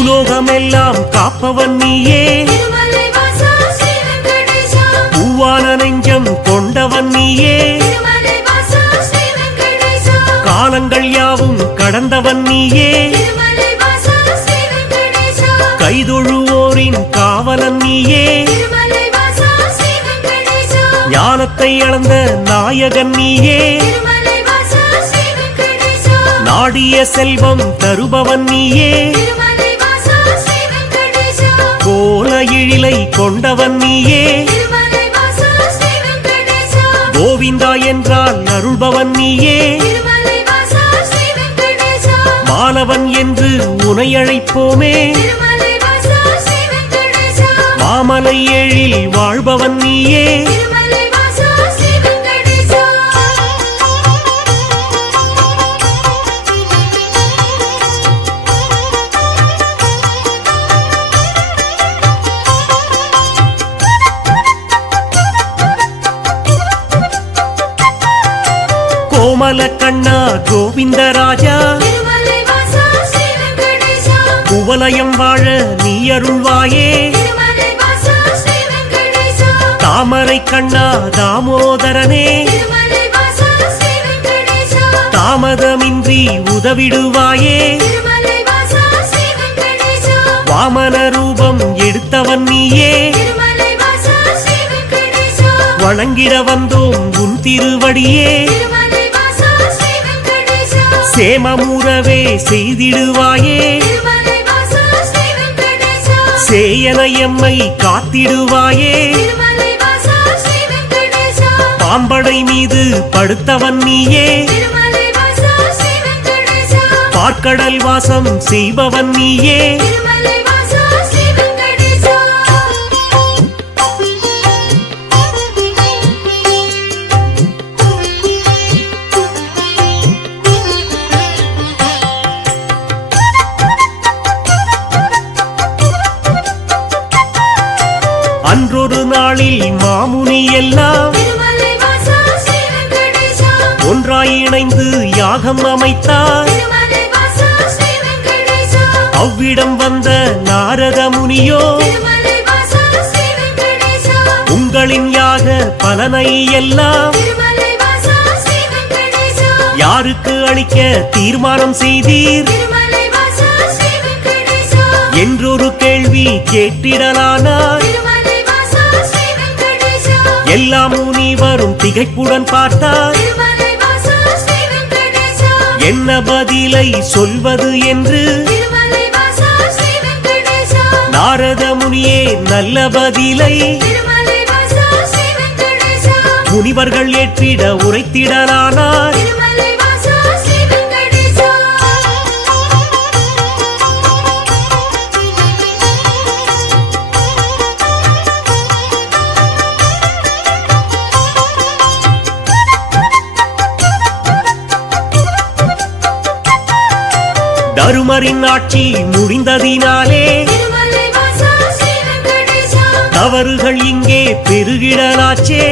பூலோகமெல்லாம் காப்பவன் நீயே, பூவான நெஞ்சம் கொண்டவன் நீயே, காலங்கள் யாவும் கடந்தவன் நீயே, கைதொழுவோரின் காவலன் நீயே, ஞானத்தை அளந்த நாயகன் நீயே, நாடிய செல்வம் தருபவன் நீயே, கோல எழிலை கொண்டவன் நீயே, கோவிந்தா என்றால் அருள்பவன் நீயே, மாலவன் என்று உனை அழைப்போமே, மாமலை எழில் வாழ்பவன் நீயே, கோமல கண்ணா கோவிந்தராஜா, குவலயம் வாழ நீ அருள்வாயே, தாமரை கண்ணா தாமோதரனே, தாமதமின்றி உதவிடுவாயே, வாமன ரூபம் எடுத்தவன் நீயே, வணங்கிட வந்தோம் உன் திருவடியே, சேமமுறவே செய்திடுவாயே, சேயன எம்மை காத்திடுவாயே, பாம்படை மீது படுத்தவன் நீயே, பார்க்கடல் வாசம் செய்பவன் நீயே, அன்றொரு நாளில் மாமுனி எல்லாம் ஒன்றாய் இணைந்து யாகம் அமைத்தார், அவ்விடம் வந்த நாரத முனியோ உங்களின் யாக பலனை எல்லாம் யாருக்கு அளிக்க தீர்மானம் செய்தீர் என்றொரு கேள்வி கேட்டிடலானார். எல்லா முனிவரும் திகைப்புடன் பார்த்தார், என்ன பதிலை சொல்வது என்று. நாரத முனியே நல்ல பதிலை முனிவர்கள் ஏற்றிட உரைத்திடலானார். தருமரின் ஆட்சி முடிந்ததினாலே தவறுகள் இங்கே பெருகிடலாச்சே.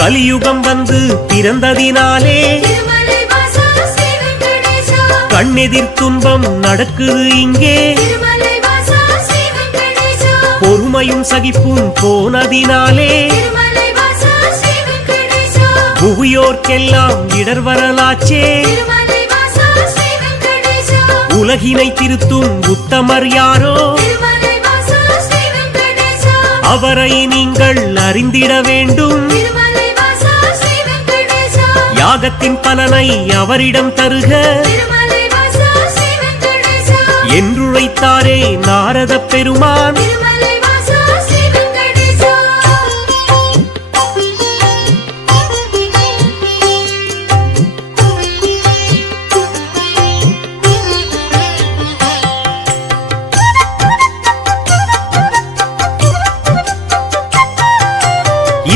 கலியுகம் வந்து பிறந்ததினாலே கண்ணெதிர் துன்பம் நடக்குது இங்கே. பொறுமையும் சகிப்பும் போனதினாலே புவியோர்க்கெல்லாம் இடர் வரலாச்சே. உலகினை திருத்தும் உத்தமர் யாரோ, அவரை நீங்கள் அறிந்திட வேண்டும். யாகத்தின் பலனை அவரிடம் தருக என்றுரைத்தாரே நாரத பெருமான்.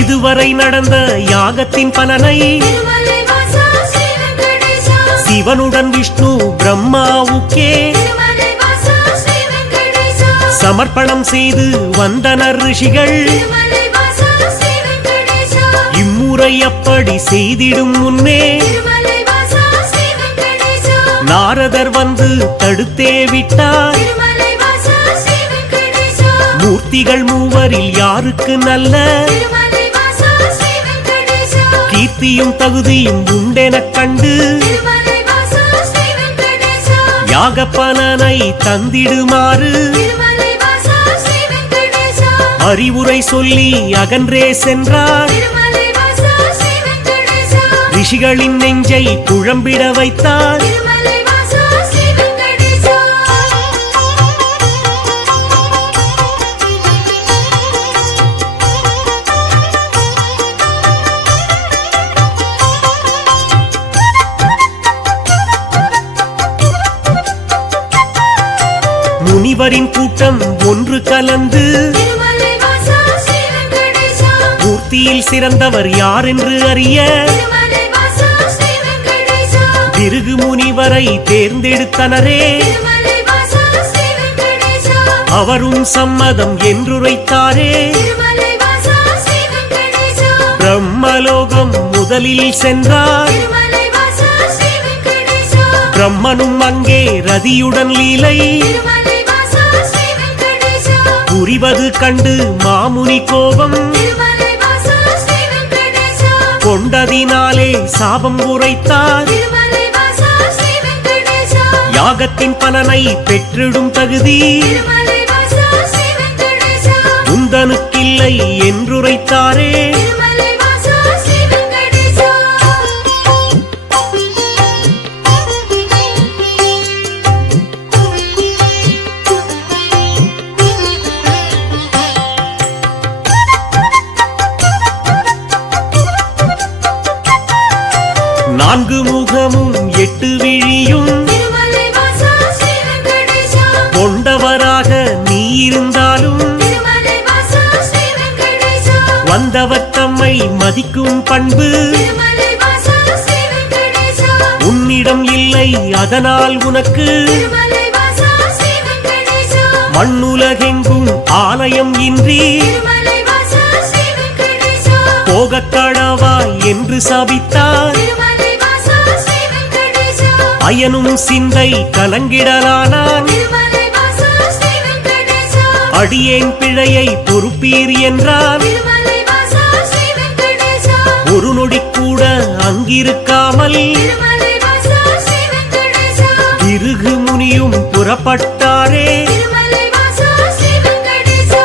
இதுவரை நடந்த யாகத்தின் பலனை சிவனுடன் விஷ்ணு பிரம்மாவுக்கே சமர்ப்பணம் செய்து வந்தனர் ரிஷிகள். இம்முறை அப்படி செய்திடும் முன்னே நாரதர் வந்து தடுத்தே விட்டார். திருமலை வாசா ஸ்ரீ வெங்கடேசா மூர்த்திகள் மூவரில் யாருக்கு நல்ல திருமலை வாசா ஸ்ரீ வெங்கடேசா கீர்த்தியும் தகுதியும் உண்டெனக் கண்டு திருமலை வாசா ஸ்ரீ வெங்கடேசா யாகப்பலனை தந்திடுமாறு திருமலை வாசா ஸ்ரீ வெங்கடேசா அறிவுரை சொல்லி அகன்றே சென்றார். திருமலை வாசா ஸ்ரீ வெங்கடேசா ரிஷிகளின் நெஞ்சை குழம்பிட வைத்தார். திருமலை வாசா ஸ்ரீ வெங்கடேசா முனிவரின் கூட்டம் ஒன்று கலந்து திருமலை வாசா ஸ்ரீ வெங்கடேசா மூர்த்தியில் சிறந்தவர் யார் என்று அறிய திருமலை வாசா ஸ்ரீ வெங்கடேசா பிருகு முனிவரை தேர்ந்தெடுத்தனரே. திருமலை வாசா ஸ்ரீ வெங்கடேசா அவரும் சம்மதம் என்றுரைத்தாரே. திருமலை வாசா ஸ்ரீ வெங்கடேசா பிரம்மலோகம் முதலில் சென்றார். திருமலை வாசா ஸ்ரீ வெங்கடேசா பிரம்மனும் அங்கே ரதியுடன் லீலை திருமலை வாசா ஸ்ரீ வெங்கடேசா புரிவது கண்டு மாமுனி கோபம் திருமலை வாசா ஸ்ரீ வெங்கடேசா கொண்டதினாலே சாபம் உரைத்தார். திருமலை வாசா ஸ்ரீ வெங்கடேசா யாகத்தின் பலனை பெற்றிடும் தகுதி திருமலை வாசா ஸ்ரீ வெங்கடேசா உந்தனுக்கில்லை என்றுரைத்தாரே. திருமலை வாசா ஸ்ரீ வெங்கடேசா நான்கு முகமும் எட்டு விழியும் திருமலை வாசா ஸ்ரீ வெங்கடேசா கொண்டவராக நீ இருந்தாலும் திருமலை வாசா ஸ்ரீ வெங்கடேசா வந்தவர் தம்மை மதிக்கும் பண்பு திருமலை வாசா ஸ்ரீ வெங்கடேசா உன்னிடம் இல்லை. அதனால் உனக்கு திருமலை வாசா ஸ்ரீ வெங்கடேசா மண்ணுலகெங்கும் ஆலயம் இன்றி திருமலை வாசா ஸ்ரீ வெங்கடேசா போகக் கடவாய் என்று சபித்தார். திருமலை வாசா ஸ்ரீ வெங்கடேசா அயனும் சிந்தை கலங்கிடலானான். திருமலை வாசா ஸ்ரீ வெங்கடேசா அடியேன் பிழையை பொறுப்பீர் என்றான். திருமலை வாசா ஸ்ரீ வெங்கடேசா ஒரு நொடி கூட அங்கிருக்காமல் திருமலை வாசா ஸ்ரீ வெங்கடேசா பிருகு முனியும் புறப்பட்டாரே. திருமலை வாசா ஸ்ரீ வெங்கடேசா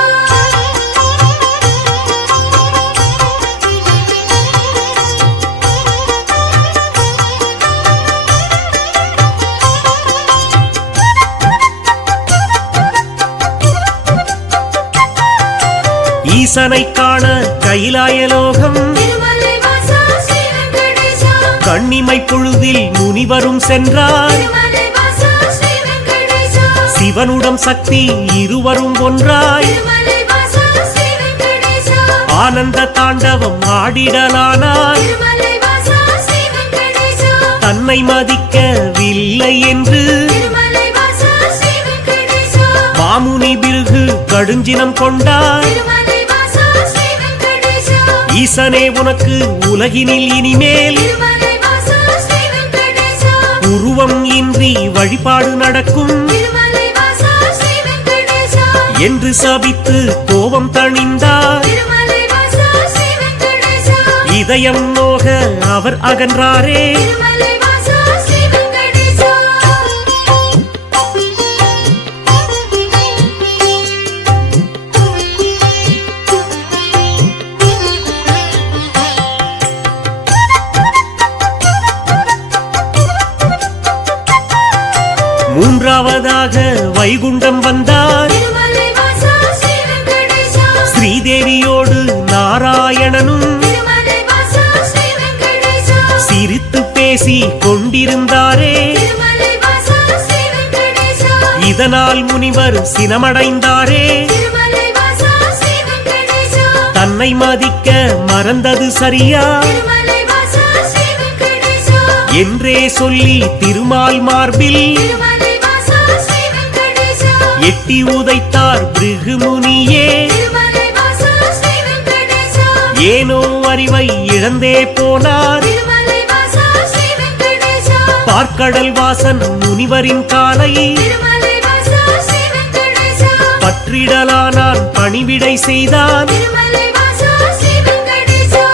ஈசனை காண கைலாயலோகம் திருமலை வாசா ஸ்ரீ வெங்கடேசா கண்ணிமை பொழுதில் முனிவரும் சென்றார். திருமலை வாசா ஸ்ரீ வெங்கடேசா சிவனுடன் சக்தி இருவரும் ஒன்றாய் திருமலை வாசா ஸ்ரீ வெங்கடேசா ஆனந்த தாண்டவம் ஆடிடலானார். திருமலை வாசா ஸ்ரீ வெங்கடேசா தன்னை மதிக்கவில்லை என்று திருமலை வாசா ஸ்ரீ வெங்கடேசா மாமுனி பிருகு கடுஞ்சினம் கொண்டார். திருமலை வாசா ஸ்ரீ வெங்கடேசா ஈசனே உனக்கு உலகினில் இனிமேல் திருமலை வாசா ஸ்ரீ வெங்கடேசா உருவம் இன்றி வழிபாடு நடக்கும் திருமலை வாசா ஸ்ரீ வெங்கடேசா என்று சபித்து கோபம் தணிந்தார். திருமலை வாசா ஸ்ரீ வெங்கடேசா இதயம் நோக அவர் அகன்றாரே. திருமலை வாசா ஸ்ரீ வெங்கடேசா மூன்றாவதாக வைகுண்டம் வந்தார். திருமலை வாசா ஸ்ரீ வெங்கடேசா ஸ்ரீதேவியோடு நாராயணனும் திருமலை வாசா ஸ்ரீ வெங்கடேசா சிரித்து பேசி கொண்டிருந்தாரே. திருமலை வாசா ஸ்ரீ வெங்கடேசா இதனால் முனிவர் சினமடைந்தாரே. திருமலை வாசா ஸ்ரீ வெங்கடேசா தன்னை மதிக்க மறந்தது சரியா திருமலை வாசா ஸ்ரீ வெங்கடேசா என்றே சொல்லி திருமால் மார்பில் திருமலை வாசா ஸ்ரீ வெங்கடேசா எட்டி உதைத்தார் பிருகு முனியே. திருமலை வாசா ஸ்ரீ வெங்கடேசா ஏனோ அறிவை இழந்தே போனார். திருமலை வாசா ஸ்ரீ வெங்கடேசா பார்க்கடல் வாசன் முனிவரின் காலை திருமலை வாசா ஸ்ரீ வெங்கடேசா பற்றிடலானான் பணிவிடை செய்தான் திருமலை வாசா ஸ்ரீ வெங்கடேசா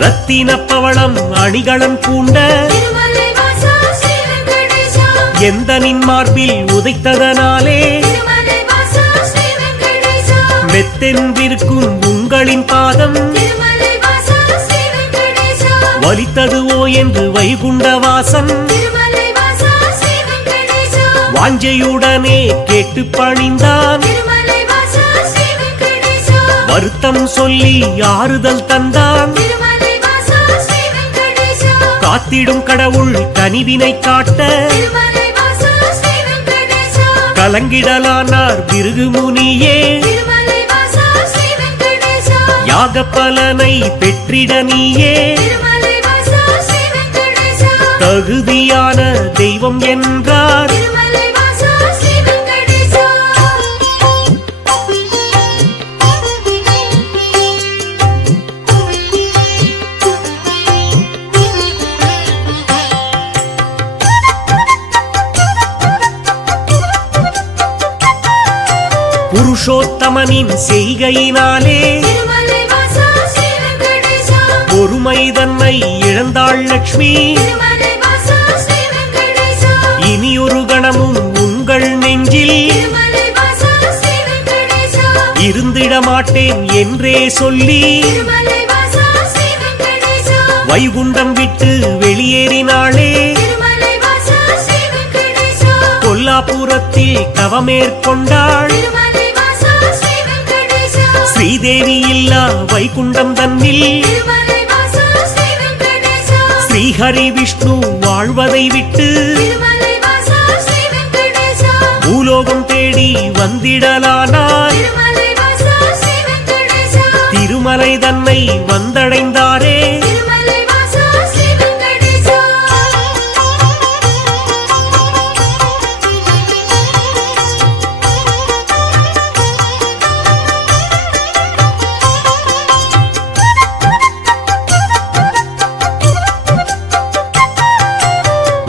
ரத்தின பவளம் அணிகளம் பூண்ட திருமலை வாசா ஸ்ரீ வெங்கடேசா எந்தனின் மார்பில் உதைத்ததனாலே திருமலை வாசா ஸ்ரீ வெங்கடேசா மெத்தென்றிருக்கும் உங்களின் பாதம் திருமலை வாசா ஸ்ரீ வெங்கடேசா வலித்தது ஓ என்று வைகுண்ட வாசன் திருமலை வாசா ஸ்ரீ வெங்கடேசா வாஞ்சையுடனே கேட்டு பணிந்தான் திருமலை வாசா ஸ்ரீ வெங்கடேசா வருத்தம் சொல்லி ஆறுதல் தந்தான் திருமலை வாசா ஸ்ரீ வெங்கடேசா காத்திடும் கடவுள் கனிவினை காட்ட திருமலை வாசா ஸ்ரீ வெங்கடேசா கலங்கிடலானார் பிருகு முனியே திருமலை வாசா ஸ்ரீ வெங்கடேசா யாக பலனை பெற்றிட நீயே திருமலை வாசா ஸ்ரீ வெங்கடேசா தகுதியான தெய்வம் என்றார் திருமலை வாசா ஸ்ரீ வெங்கடேசா புருஷோத்தமனின் செய்கையினாலே திருமலை வாசா ஸ்ரீ வெங்கடேசா பொறுமை தன்னை இழந்தாள் லட்சுமி திருமலை வாசா ஸ்ரீ வெங்கடேசா இனியொரு கணமும் உங்கள் நெஞ்சில் திருமலை வாசா ஸ்ரீ வெங்கடேசா இருந்திட மாட்டேன் என்றே சொல்லி திருமலை வாசா ஸ்ரீ வெங்கடேசா வைகுண்டம் விட்டு வெளியேறினாளே திருமலை வாசா ஸ்ரீ வெங்கடேசா கொல்லாபுரத்தில் தவமேற்கொண்டாள் திருமலை வாசா ஸ்ரீ வெங்கடேசா ஸ்ரீதேவி இல்லா வைகுண்டம் தன்னில் திருமலை வாசா ஸ்ரீ வெங்கடேசா ஸ்ரீஹரி விஷ்ணு வாழ்வதை விட்டு திருமலை வாசா ஸ்ரீ வெங்கடேசா பூலோகம் தேடி வந்திடலானார் திருமலை வாசா ஸ்ரீ வெங்கடேசா திருமலை தன்னை வந்தடைந்தாரே திருமலை வாசா ஸ்ரீ வெங்கடேசா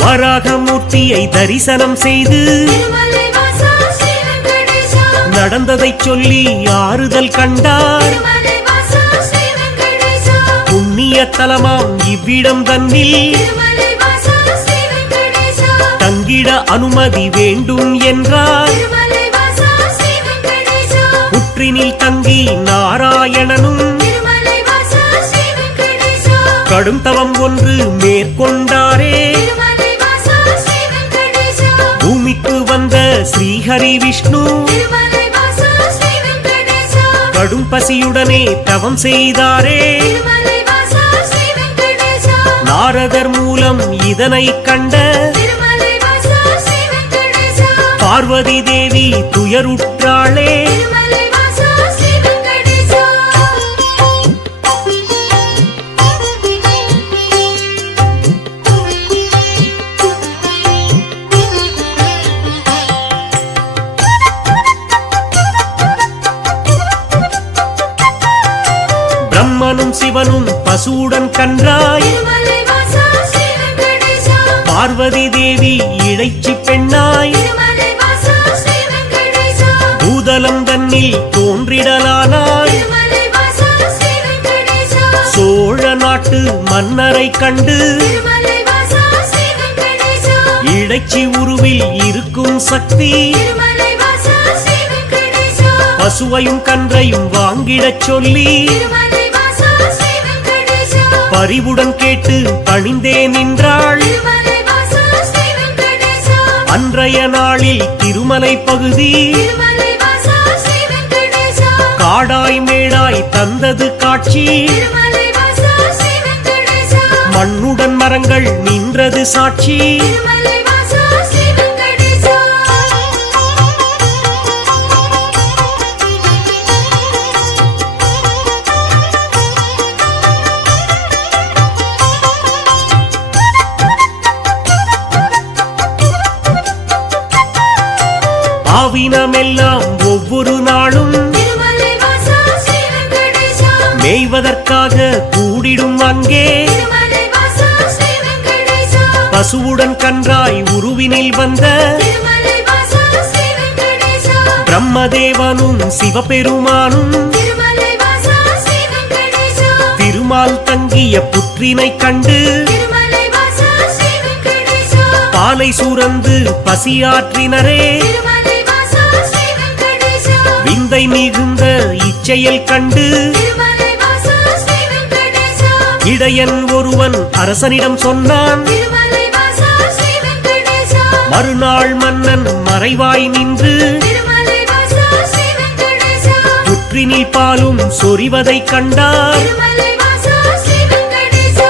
வராகமூர்த்தியை தரிசனம் செய்து திருமலை வாசா ஸ்ரீ வெங்கடேசா நடந்ததைச் சொல்லி ஆறுதல் கண்டார் திருமலை வாசா ஸ்ரீ வெங்கடேசா புண்ணிய தலமாம் இவ்விடம் தன்னில் திருமலை வாசா ஸ்ரீ வெங்கடேசா தங்கிட அனுமதி வேண்டும் என்றார் திருமலை வாசா ஸ்ரீ வெங்கடேசா புற்றினில் தங்கி நாராயணனும் திருமலை வாசா ஸ்ரீ வெங்கடேசா கடும் தவம் ஒன்று மேற்கொண்டாரே திருமலை வாசா ஸ்ரீ வெங்கடேசா பூமிக்கு வந்த ஸ்ரீஹரி விஷ்ணு திருமலை வாசா ஸ்ரீ வெங்கடேசா கடும் பசியுடனே தவம் செய்தாரே திருமலை வாசா ஸ்ரீ வெங்கடேசா நாரதர் மூலம் இதனை கண்ட திருமலை வாசா ஸ்ரீ வெங்கடேசா பார்வதி தேவி துயருற்றாளே திருமலை வாசா ஸ்ரீ வெங்கடேசா பிரம்மனும் சிவனும் பசூடன் கன்றாய் திருமலை வாசா ஸ்ரீ வெங்கடேசா பார்வதி தேவி இழைச்சி பெண்ணாய் திருமலை வாசா ஸ்ரீ வெங்கடேசா பூதலம் தன்னில் தோன்றிடலானாய் திருமலை வாசா ஸ்ரீ வெங்கடேசா சோழ நாட்டு மன்னரை கண்டு திருமலை வாசா ஸ்ரீ வெங்கடேசா இடைச்சி உருவில் இருக்கும் சக்தி திருமலை வாசா ஸ்ரீ வெங்கடேசா பசுவையும் கன்றையும் வாங்கிடச் சொல்லி திருமலை வாசா ஸ்ரீ வெங்கடேசா பரிவுடன் கேட்டு பணிந்தே நின்றாள் திருமலை வாசா ஸ்ரீ வெங்கடேசா அன்றைய நாளில் திருமலை பகுதி திருமலை வாசா ஸ்ரீ வெங்கடேசா காடாய் மேடாய் தந்தது காட்சி திருமலை வாசா ஸ்ரீ வெங்கடேசா மண்ணுடன் மரங்கள் நின்றது சாட்சி திருமலை வாசா ஸ்ரீ வெங்கடேசா ஆவினமெல்லாம் ஒவ்வொரு நாளும் திருமலை வாசா ஸ்ரீ வெங்கடேசா மேய்வதற்காக கூடிடும் அங்கே திருமலை வாசா ஸ்ரீ வெங்கடேசா பசுவுடன் கன்றாய் உருவினில் வந்த திருமலை வாசா ஸ்ரீ வெங்கடேசா பிரம்மதேவனும் சிவபெருமானும் திருமலை வாசா ஸ்ரீ வெங்கடேசா திருமால் தங்கிய புற்றினை கண்டு திருமலை வாசா ஸ்ரீ வெங்கடேசா பாலை சுரந்து பசியாற்றினரே திருமலை வாசா ஸ்ரீ வெங்கடேசா விந்தை மிகுந்த இச்செயல் கண்டு திருமலை வாசா ஸ்ரீ வெங்கடேசா இடையன் ஒருவன் அரசனிடம் சொன்னான் திருமலை வாசா ஸ்ரீ வெங்கடேசா மறுநாள் மன்னன் மறைவாய் நின்று திருமலை வாசா ஸ்ரீ வெங்கடேசா புற்றினில் பாலும் சொரிவதைக் கண்டார் திருமலை வாசா ஸ்ரீ வெங்கடேசா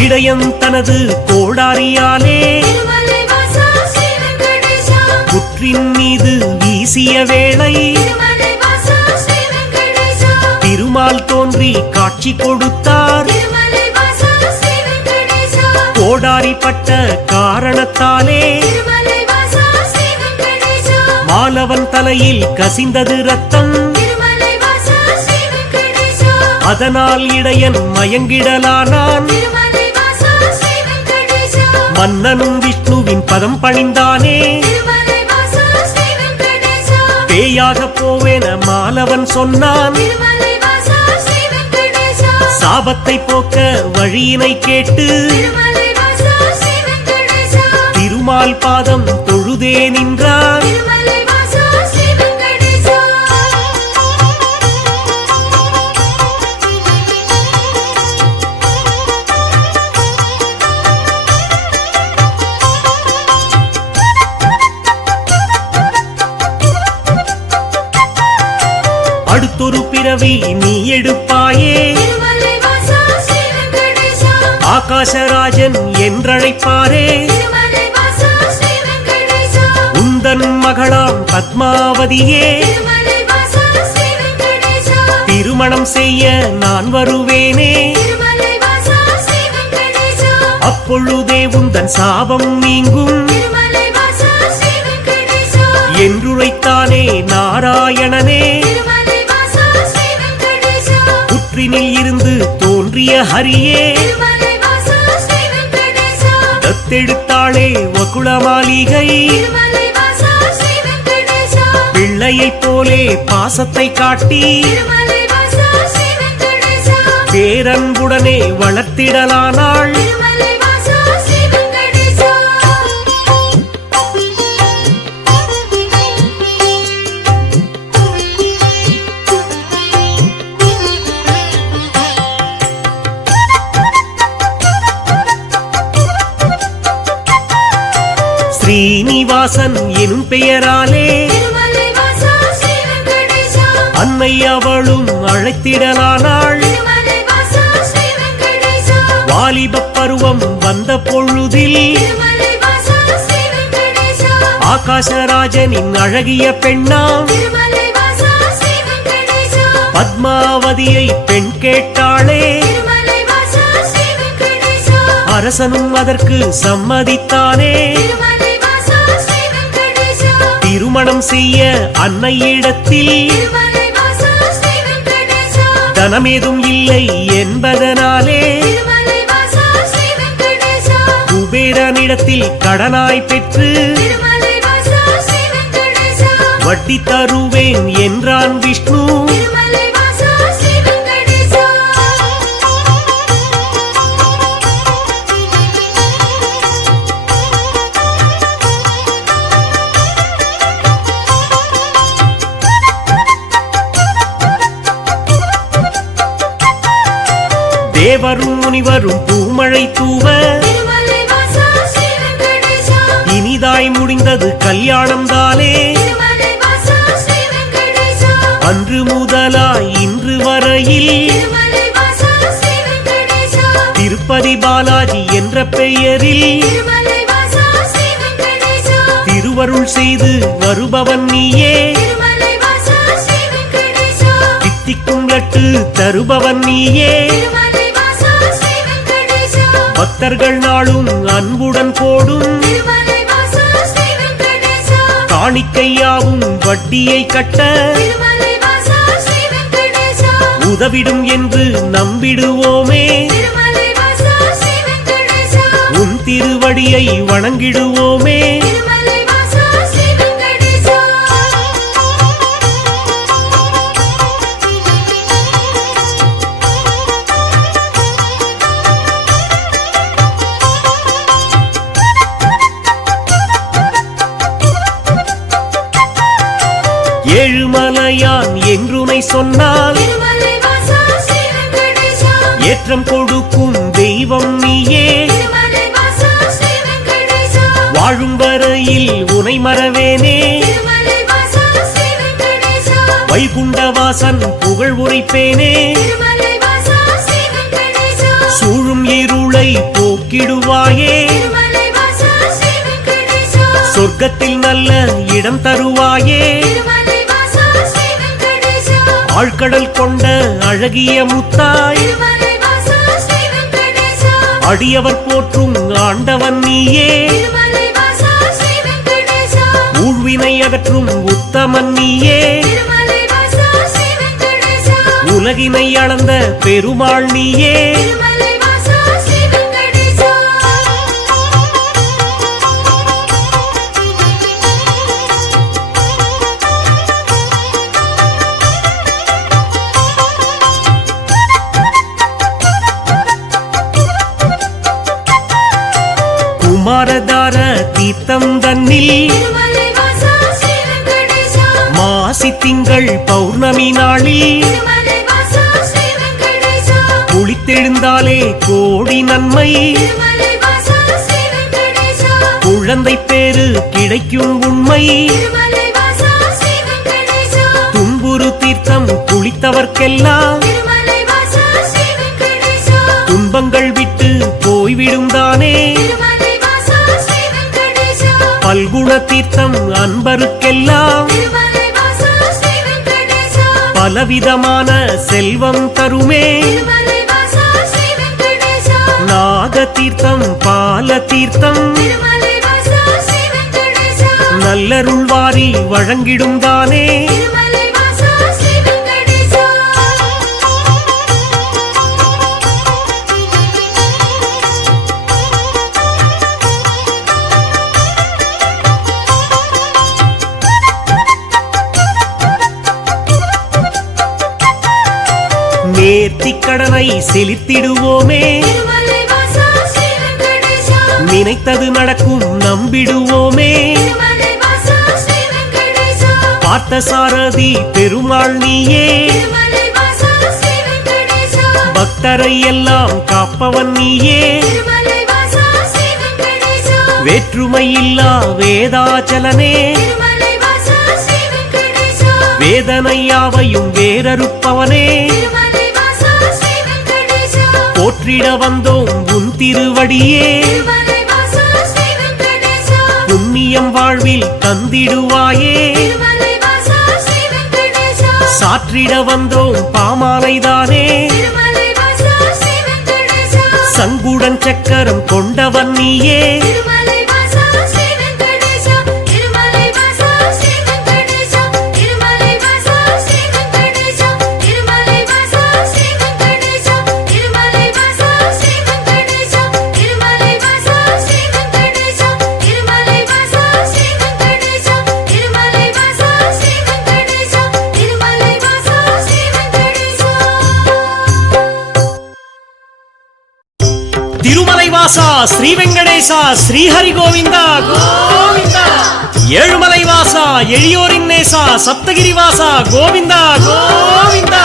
இடையன் தனது கோடாரியாலே திருமலை வாசா ஸ்ரீ வெங்கடேசா புற்றின் மீது வீசிய வேளை திருமலை வாசா ஸ்ரீ வெங்கடேசா திருமால் தோன்றி காட்சி கொடுத்தார் திருமலை வாசா ஸ்ரீ வெங்கடேசா கோடாரி பட்ட காரணத்தாலே திருமலை வாசா ஸ்ரீ வெங்கடேசா மாலவன் தலையில் கசிந்தது ரத்தம் திருமலை வாசா ஸ்ரீ வெங்கடேசா அதனால் இடையன் மயங்கிடலானான் திருமலை வாசா ஸ்ரீ வெங்கடேசா மன்னனும் விஷ்ணுவின் பதம் பணிந்தானே திருமலை வாசா ஸ்ரீ வெங்கடேசா பேயாக போவேன மாலவன் சொன்னான் திருமலை வாசா ஸ்ரீ வெங்கடேசா சாபத்தை போக்க வழியினை கேட்டு திருமலை வாசா ஸ்ரீ வெங்கடேசா திருமால் பாதம் தொழுதே நின்றான் திருமலை வாசா ஸ்ரீ வெங்கடேசா அடுத்தொரு பிறவி நீ எடுப்பாயே திருமலை வாசா ஸ்ரீ வெங்கடேசா ஆகாசராஜன் என்றழைப்பாரே திருமலை வாசா ஸ்ரீ வெங்கடேசா உந்தன் மகளாம் பத்மாவதியே திருமலை வாசா ஸ்ரீ வெங்கடேசா திருமணம் செய்ய நான் வருவேனே திருமலை வாசா ஸ்ரீ வெங்கடேசா அப்பொழுதே உந்தன் சாபம் நீங்கும் திருமலை வாசா ஸ்ரீ வெங்கடேசா என்றுரைத்தானே நாராயணனே திருமலை வாசா ஸ்ரீ வெங்கடேசா புற்றினில் இருந்து தோன்றிய ஹரியே திருமலை வாசா ஸ்ரீ வெங்கடேசா தத்தெடுத்தாளே வகுளமாளிகை திருமலை வாசா ஸ்ரீ வெங்கடேசா பிள்ளையைப் போலே பாசத்தை காட்டி திருமலை வாசா ஸ்ரீ வெங்கடேசா பேரன்புடனே வளர்த்திடலானாள் திருமலை வாசா ஸ்ரீ வெங்கடேசா ஸ்ரீனிவாசன் எனும் பெயராலே திருமலை வாசா ஸ்ரீ வெங்கடேசா அன்னை அவளும் அழைத்திடலானாள் திருமலை வாசா ஸ்ரீ வெங்கடேசா வாலிபப் பருவம் வந்த பொழுதில் திருமலை வாசா ஸ்ரீ வெங்கடேசா ஆகாசராஜனின் அழகிய பெண்ணாம் திருமலை வாசா ஸ்ரீ வெங்கடேசா பத்மாவதியை பெண் கேட்டாளே திருமலை வாசா ஸ்ரீ வெங்கடேசா அரசனும் அதற்கு சம்மதித்தானே திருமலை வாசா ஸ்ரீ வெங்கடேசா திருமணம் செய்ய அன்னையிடத்தில் திருமலை வாசா ஸ்ரீ வெங்கடேசா தனமேதும் இல்லை என்பதனாலே திருமலை வாசா ஸ்ரீ வெங்கடேசா குபேரனிடத்தில் கடனாய் பெற்று திருமலை வாசா ஸ்ரீ வெங்கடேசா வட்டி தருவேன் என்றான் விஷ்ணு திருமலை வாசா ஸ்ரீ வெங்கடேசா தேவரும் முனிவரும் பூமழை தூவ திருமலை வாசா ஸ்ரீ வெங்கடேசா இனிதாய் முடிந்தது கல்யாணம் தானே திருமலை வாசா ஸ்ரீ வெங்கடேசா அன்று முதலாய் இன்று வரையில் திருமலை வாசா ஸ்ரீ வெங்கடேசா திருப்பதி பாலாஜி என்ற பெயரில் திருமலை வாசா ஸ்ரீ வெங்கடேசா திருவருள் செய்து வருபவன் நீயே திருமலை வாசா ஸ்ரீ வெங்கடேசா தித்திக்கும் லட்டு தருபவன் நீயே திருமலை வாசா ஸ்ரீ வெங்கடேசா பக்தர்கள் நாளும் அன்புடன் போடும் திருமலை வாசா ஸ்ரீ வெங்கடேசா காணிக்கையாவும் வட்டியை கட்ட திருமலை வாசா ஸ்ரீ வெங்கடேசா உதவிடும் என்று நம்பிடுவோமே திருமலை வாசா ஸ்ரீ வெங்கடேசா உன் திருவடியை வணங்கிடுவோமே திருமலை வாசா ஸ்ரீ வெங்கடேசா ஏழுமலையான் என்றுனை சொன்னால் திருமலை வாசா ஸ்ரீ வெங்கடேசா ஏற்றம் கொடுக்கும் தெய்வம் நீயே திருமலை வாசா ஸ்ரீ வெங்கடேசா வாழும் வரையில் உனை மறவேனே திருமலை வாசா ஸ்ரீ வெங்கடேசா வைகுண்டவாசன் புகழ் உரைப்பேனே திருமலை வாசா ஸ்ரீ வெங்கடேசா சூழும் இருளை போக்கிடுவாயே திருமலை வாசா ஸ்ரீ வெங்கடேசா சொர்க்கத்தில் நல்ல இடம் தருவாயே திருமலை வாசா ஸ்ரீ வெங்கடேசா ஆழ்கடல் கொண்ட அழகிய முத்தாய் திருமலை வாசா ஸ்ரீ வெங்கடேசா அடியவர் போற்றும் ஆண்டவன் நீயே திருமலை வாசா ஸ்ரீ வெங்கடேசா ஊழ்வினை அகற்றும் உத்தமன் நீயே திருமலை வாசா ஸ்ரீ வெங்கடேசா உலகினை அளந்த பெருமாள் நீயே திருமலை வாசா ஸ்ரீ வெங்கடேசா குமாரதார தீர்த்தம் தன்னில் திருமலை வாசா ஸ்ரீ வெங்கடேசா மாசி திங்கள் பௌர்ணமி நாளில் திருமலை வாசா ஸ்ரீ வெங்கடேசா குளித்தெழுந்தாலே கோடி நன்மை திருமலை வாசா ஸ்ரீ வெங்கடேசா குழந்தை பேரு கிடைக்கும் உண்மை திருமலை வாசா ஸ்ரீ வெங்கடேசா துன்புறு தீர்த்தம் குளித்தவர்க்கெல்லாம் திருமலை வாசா ஸ்ரீ வெங்கடேசா துன்பங்கள் விட்டு போய்விடும் தானே திருமலை வாசா ஸ்ரீ வெங்கடேசா பல்குண தீர்த்தம் அன்பருக்கெல்லாம் திருமலை வாசா ஸ்ரீ வெங்கடேசா பலவிதமான செல்வம் தருமே திருமலை வாசா ஸ்ரீ வெங்கடேசா நாக தீர்த்தம் பால தீர்த்தம் திருமலை வாசா ஸ்ரீ வெங்கடேசா நல்லருள் வாரி வழங்கிடும் தானே திருமலை வாசா ஸ்ரீ வெங்கடேசா நேர்த்திக் கடனை செலுத்திடுவோமே திருமலை வாசா ஸ்ரீ வெங்கடேசா நினைத்தது நடக்கும் நம்பிடுவோமே திருமலை வாசா ஸ்ரீ வெங்கடேசா பார்த்த சாரதி பெருமாள் நீயே திருமலை வாசா ஸ்ரீ வெங்கடேசா பக்தரை எல்லாம் காப்பவன் நீயே திருமலை வாசா ஸ்ரீ வெங்கடேசா வேற்றுமை இல்லா வேதாச்சலனே திருமலை வாசா ஸ்ரீ வெங்கடேசா வேதனையாவையும் வேறறுப்பவனே திருமலை வாசா ஸ்ரீ வெங்கடேசா போற்றிட வந்தோம் உன் திருவடியே திருமலை வாசா ஸ்ரீ வெங்கடேசா புண்ணியம் வாழ்வில் தந்திடுவாயே திருமலை வாசா ஸ்ரீ வெங்கடேசா சாற்றிட வந்தோம் பாமாலைதானே திருமலை வாசா ஸ்ரீ வெங்கடேசா சங்குடன் சக்கரம் கொண்டவன் நீயே திருமலை வாசா ஸ்ரீ வெங்கடேசா திருமலை வாசா ஸ்ரீ வெங்கடேசா திருமலை வாசா ஸ்ரீ வெங்கடேசா திருமலை வாசா ஸ்ரீ வெங்கடேசா திருமலை வாசா ஸ்ரீ வெங்கடேசா திருமலை வாசா ஸ்ரீ வெங்கடேசா திருமலை வாசா ஸ்ரீ வெங்கடேசா திருமலை வாசா ஸ்ரீ வெங்கடேசா திருமலை வாசா ஸ்ரீ வெங்கடேசா திருமலை வாசா ஸ்ரீ வெங்கடேசா ஸ்ரீஹரி கோவிந்தா கோவிந்தா ஏழுமலை வாசா எளியோரின் நேசா சப்தகிரி வாசா கோவிந்தா கோவிந்தா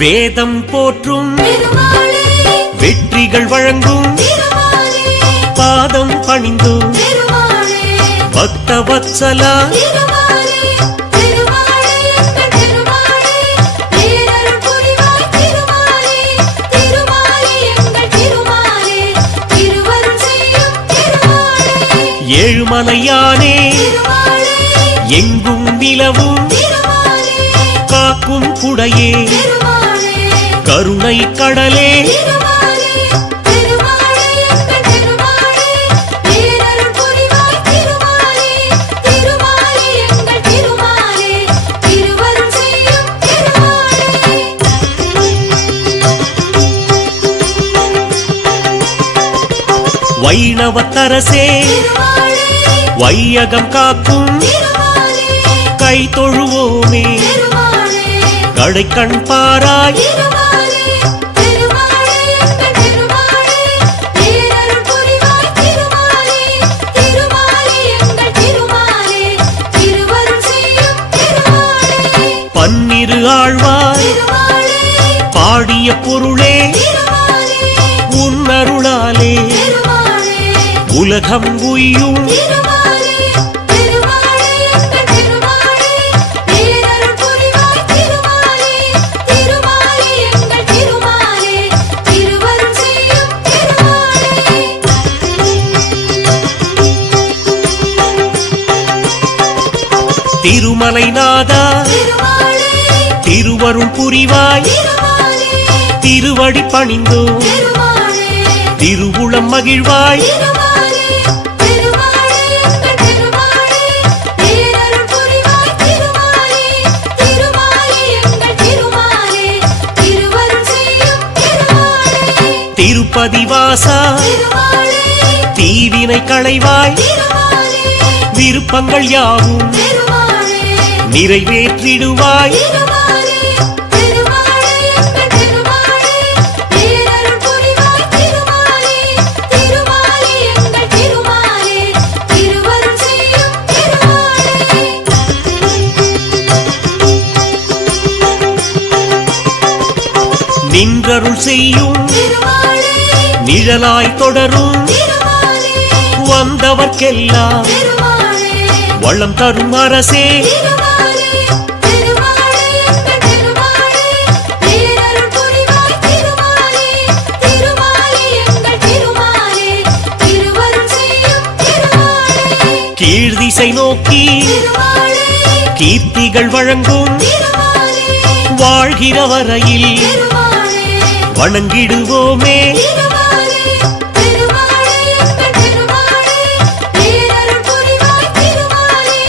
வேதம் போற்றும் பெருமாளே வெற்றிகள் வழங்கும் திருமாலே பாதம் பணிந்தும் பெருமாளே பக்த வத்சலா திருமாலே பெருமாளே எங்கள் பெருமாளே பேரருள் அண்ணாமலையானே திருமாலே எங்கும் நிலவும் திருமாலே காக்கும் குடையே திருமாலே கருணை கடலே திருமாலே திருமாலே எங்கள் திருமாலே பேரருள் புரிவாய் திருமாலே திருமாலே எங்கள் திருமாலே திருவருள் செய்யும் திருமாலே வைணவத்தரசே திருமாலே வையகம் காக்கும் திருமாலே கை தொழுவோமே திருமாலே கடைக்கண் பாராய் திருமாலே திருமாலே எங்கள் திருமாலே பேரருள் புரிவாய் திருமாலே திருமாலே எங்கள் திருமாலே திருவருள் செய்யும் திருமாலே பன்னிரு ஆழ்வாய் திருமாலே பாடிய பொருளே திருமாலே உன்னருளாலே திருமாலே உலகம் உய்யும் திருமாலே திருமாலே எங்கள் திருமாலே பேரருள் புரிவாய் திருமாலே திருமாலே எங்கள் திருமாலே திருவருள் செய்யும் திருமாலே திருமலைநாதா திருமாலே திருவருள் புரிவாய் திருமாலே திருவடி பணிந்தோ திருமாலே திருவுளம் மகிழ்வாய் திருமாலே திருமாலே எங்கள் திருமாலே பேரருள் புரிவாய் திருமாலே திருமாலே எங்கள் திருமாலே திருவருள் செய்யும் திருமாலே திருப்பதி வாசா திருமாலே தீவினை களைவாய் திருமாலே விருப்பங்கள் யாவும் திருமாலே நிறைவேற்றிடுவாய் திருமாலே திருமாலே எங்கள் திருமாலே பேரருள் புரிவாய் திருமாலே திருமாலே எங்கள் திருமாலே திருவருள் செய்யும் திருமாலே நின்றருள் செய்யும் திருமாலே நிழலாய் தொடரும் திருமாலே வந்தவர்க்கெல்லாம் திருமாலே வளம் தரும் அரசே திருமாலே திருமாலே எங்கள் திருமாலே பேரருள் புரிவாய் திருமாலே திருமாலே எங்கள் திருமாலே திருவருள் செய்யும் திருமாலே கீழ்திசை நோக்கி திருமாலே கீர்த்திகள் வழங்கும் திருமாலே வாழ்கிற வரையில் திருமாலே வணங்கிடுவோமே திருமாலே திருமாலே எங்கள் திருமாலே பேரருள் புரிவாய் திருமாலே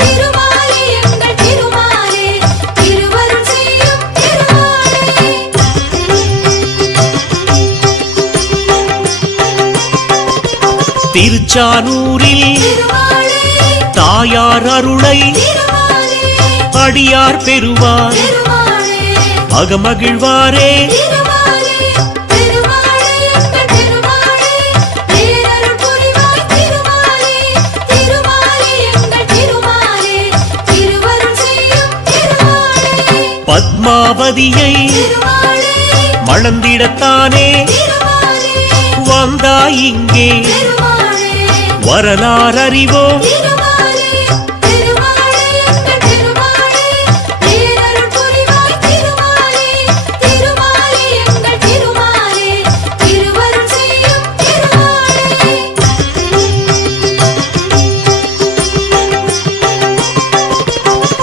திருமாலே எங்கள் திருமாலே திருவருள் செய்யும் திருமாலே திருச்சானூரில் திருமாலே தாயார் அருளை திருமாலே அடியார் பெறுவார் திருமாலே அகமகிழ்வாரே திருமாலே திருமாலே எங்கள் திருமாலே பேரருள் புரிவாய் திருமாலே திருமாலே எங்கள் திருமாலே திருவருள் செய்யும் திருமாலே பத்மாவதியை திருமாலே மணந்திடத்தானே திருமாலே வந்தாய் இங்கே திருமாலே வரலாறறிவோம் திருமாலே திருமாலே எங்கள் திருமாலே பேரருள் புரிவாய் திருமாலே திருமாலே எங்கள் திருமாலே திருவருள் செய்யும் திருமாலே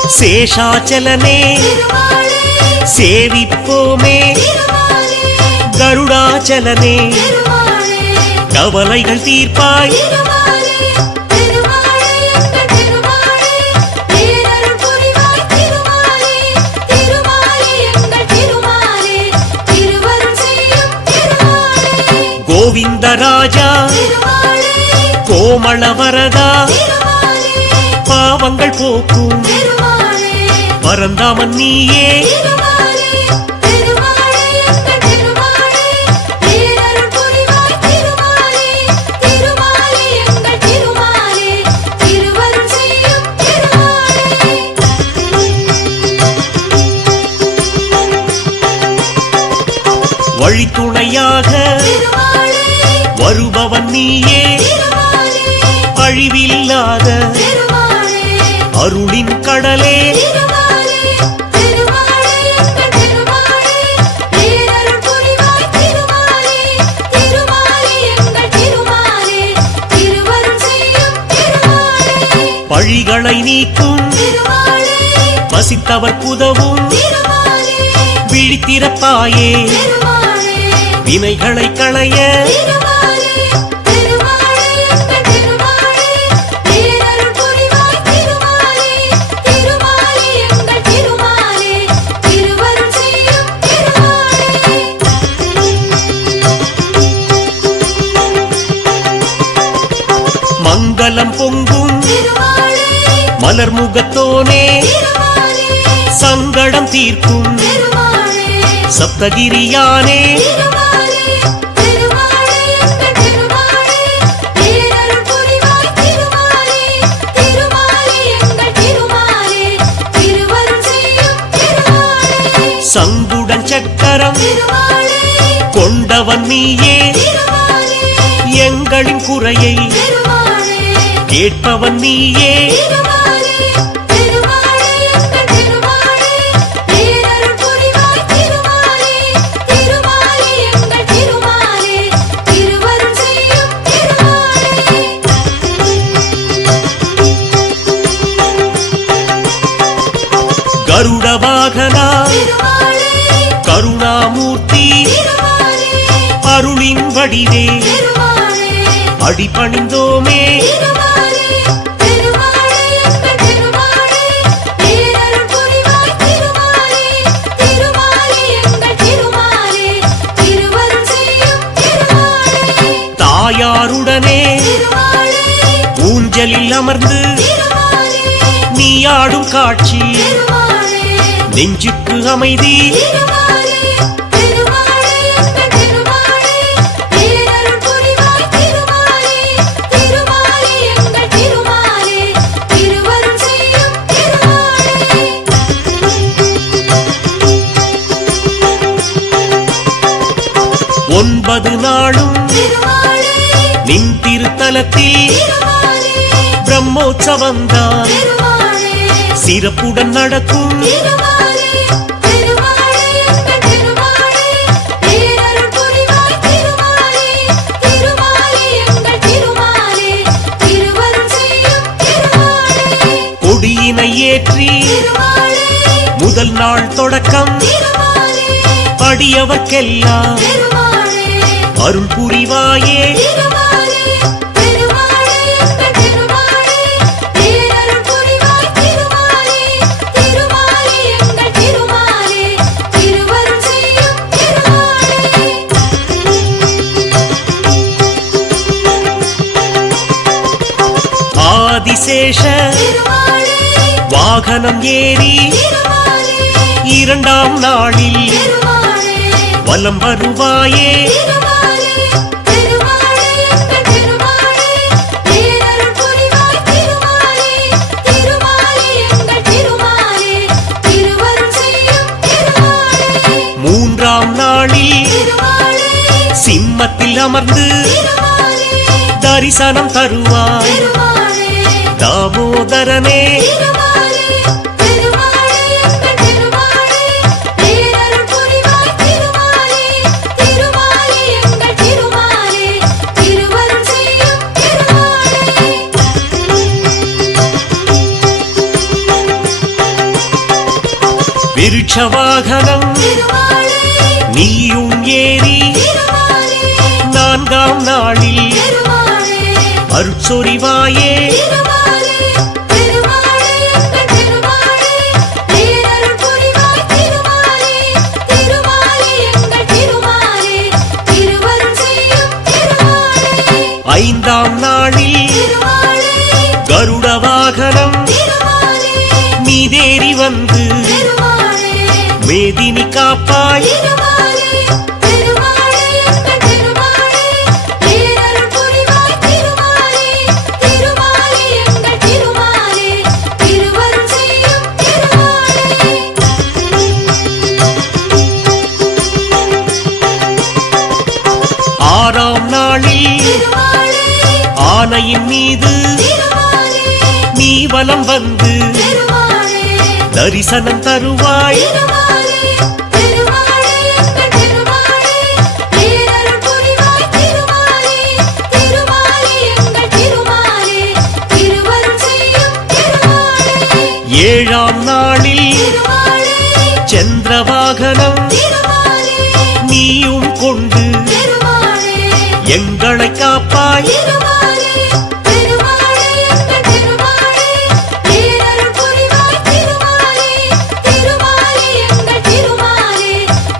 சேஷாச்சலனே திருமாலே சேவிப்போமே திருமாலே கருடாச்சலனே திருமாலே கவலைகள் தீர்ப்பாய் திருமாலே திருமாலே எங்கள் திருமாலே பேரருள் புரிவாய் திருமாலே திருமாலே எங்கள் திருமாலே திருவருள் செய்யும் திருமாலே கோவிந்தராஜா திருமாலே கோமளவரதா திருமாலே பாவங்கள் போக்கும் திருமாலே பரந்தாமன் நீயே திருமாலே திருமாலே எங்கள் திருமாலே பேரருள் புரிவாய் திருமாலே திருமாலே எங்கள் திருமாலே திருவருள் செய்யும் திருமாலே வழித்துணையாக திருமாலே வருபவன் நீயே திருமாலே அழிவில்லாத திருமாலே அருளின் கடலே திருமாலே திருமாலே எங்கள் திருமாலே பேரருள் புரிவாய் திருமாலே திருமாலே எங்கள் திருமாலே திருவருள் செய்யும் திருமாலே பிணிகளை நீக்கும் திருமாலே வசித்தவர் புதவும் திருமாலே விழித்திறப்பாயே திருமாலே வினைகளை களைய திருமாலே திருமாலே எங்கள் திருமாலே பேரருள் புரிவாய் திருமாலே திருமாலே எங்கள் திருமாலே திருவருள் செய்யும் திருமாலே மங்களம் பொங்கும் திருமாலே மலர் முகத்தோனே திருமாலே சங்கடம் தீர்க்கும் திருமாலே சப்தகிரியானே திருமாலே திருமாலே எங்கள் திருமாலே பேரருள் புரிவாய் திருமாலே திருமாலே எங்கள் திருமாலே திருவருள் செய்யும் திருமாலே சங்குடன் சக்கரம் திருமாலே கொண்டவன் நீயே திருமாலே எங்களின் குறையை திருமாலே கேட்பவன் நீயே திருமாலே திருமாலே எங்கள் திருமாலே பேரருள் புரிவாய் திருமாலே திருமாலே எங்கள் திருமாலே திருவருள் செய்யும் திருமாலே கருட வாகனா திருமாலே கருணாமூர்த்தி திருமாலே அருளின் வடிவே திருமாலே அடிபணிந்தோமே திருமாலே திருமாலே எங்கள் திருமாலே பேரருள் புரிவாய் திருமாலே திருமாலே எங்கள் திருமாலே திருவருள் செய்யும் திருமாலே தாயாருடனே திருமாலே ஊஞ்சலில் அமர்ந்து திருமாலே நீ ஆடும் காட்சி திருமாலே நெஞ்சுக்கு அமைதி திருமாலே திருமாலே எங்கள் திருமாலே பேரருள் புரிவாய் திருமாலே திருமாலே எங்கள் திருமாலே திருவருள் செய்யும் திருமாலே 9 நாளும் திருமாலே நின் திருத்தலத்தில் திருமாலே பிரம்மோற்சவந்தான் திருமாலே சிறப்புடன் நடக்கும் திருமாலே திருமாலே எங்கள் திருமாலே பேரருள் புரிவாய் திருமாலே திருமாலே எங்கள் திருமாலே திருவருள் செய்யும் திருமாலே கொடியினை ஏற்றி திருமாலே முதல் நாள் தொடக்கம் திருமாலே அடியவர்க்கெல்லாம் திருமாலே அருள் புரிவாயே திருமாலே திருமாலே எங்கள் திருமாலே பேரருள் புரிவாய் திருமாலே திருமாலே எங்கள் திருமாலே திருவருள் செய்யும் திருமாலே ஆதிசேஷ திருமாலே வாகனம் ஏறி திருமாலே 2ஆம் நாளில் திருமாலே வலம் வருவாயே திருமாலே திருமாலே எங்கள் திருமாலே பேரருள் புரிவாய் திருமாலே திருமாலே எங்கள் திருமாலே திருவருள் செய்யும் திருமாலே 3ஆம் நாளில் திருமாலே சிம்மத்தில் அமர்ந்து திருமாலே தரிசனம் தருவாய் திருமாலே தாமோதரனே திருமாலே திருமாலே எங்கள் திருமாலே பேரருள் புரிவாய் திருமாலே திருமாலே எங்கள் திருமாலே திருவருள் செய்யும் திருமாலே 'விருட்ச வாகனம் திருமாலே நீயும் ஏறி திருமாலே 4ஆம் நாளில் திருமாலே அருட்சொரிவாயே திருமாலே திருமாலே எங்கள் திருமாலே பேரருள் புரிவாய் திருமாலே திருமாலே எங்கள் திருமாலே திருவருள் செய்யும் திருமாலே 5ஆம் நாளில் திருமாலே கருட வாகனம் திருமாலே மீதேறி வந்து திருமாலே மேதினி காப்பாய் திருமாலே திருமாலே எங்கள் திருமாலே பேரருள் புரிவாய் திருமாலே திருமாலே எங்கள் திருமாலே திருவருள் செய்யும் திருமாலே 6ஆம் நாளில் திருமாலே ஆனையின் மீது திருமாலே நீ வலம் வந்து திருமாலே தரிசனம் தருவாய் திருமாலே திருமாலே எங்கள் திருமாலே பேரருள் புரிவாய் திருமாலே திருமாலே எங்கள் திருமாலே திருவருள் செய்யும் திருமாலே ஏழாம் நாளில் திருமாலே சந்திரவாகனம் திருமாலே நீயும் கொண்டு திருமாலே எங்களை காப்பாய். திருமாலே திருமாலே எங்கள் திருமாலே பேரருள் புரிவாய். திருமாலே திருமாலே எங்கள் திருமாலே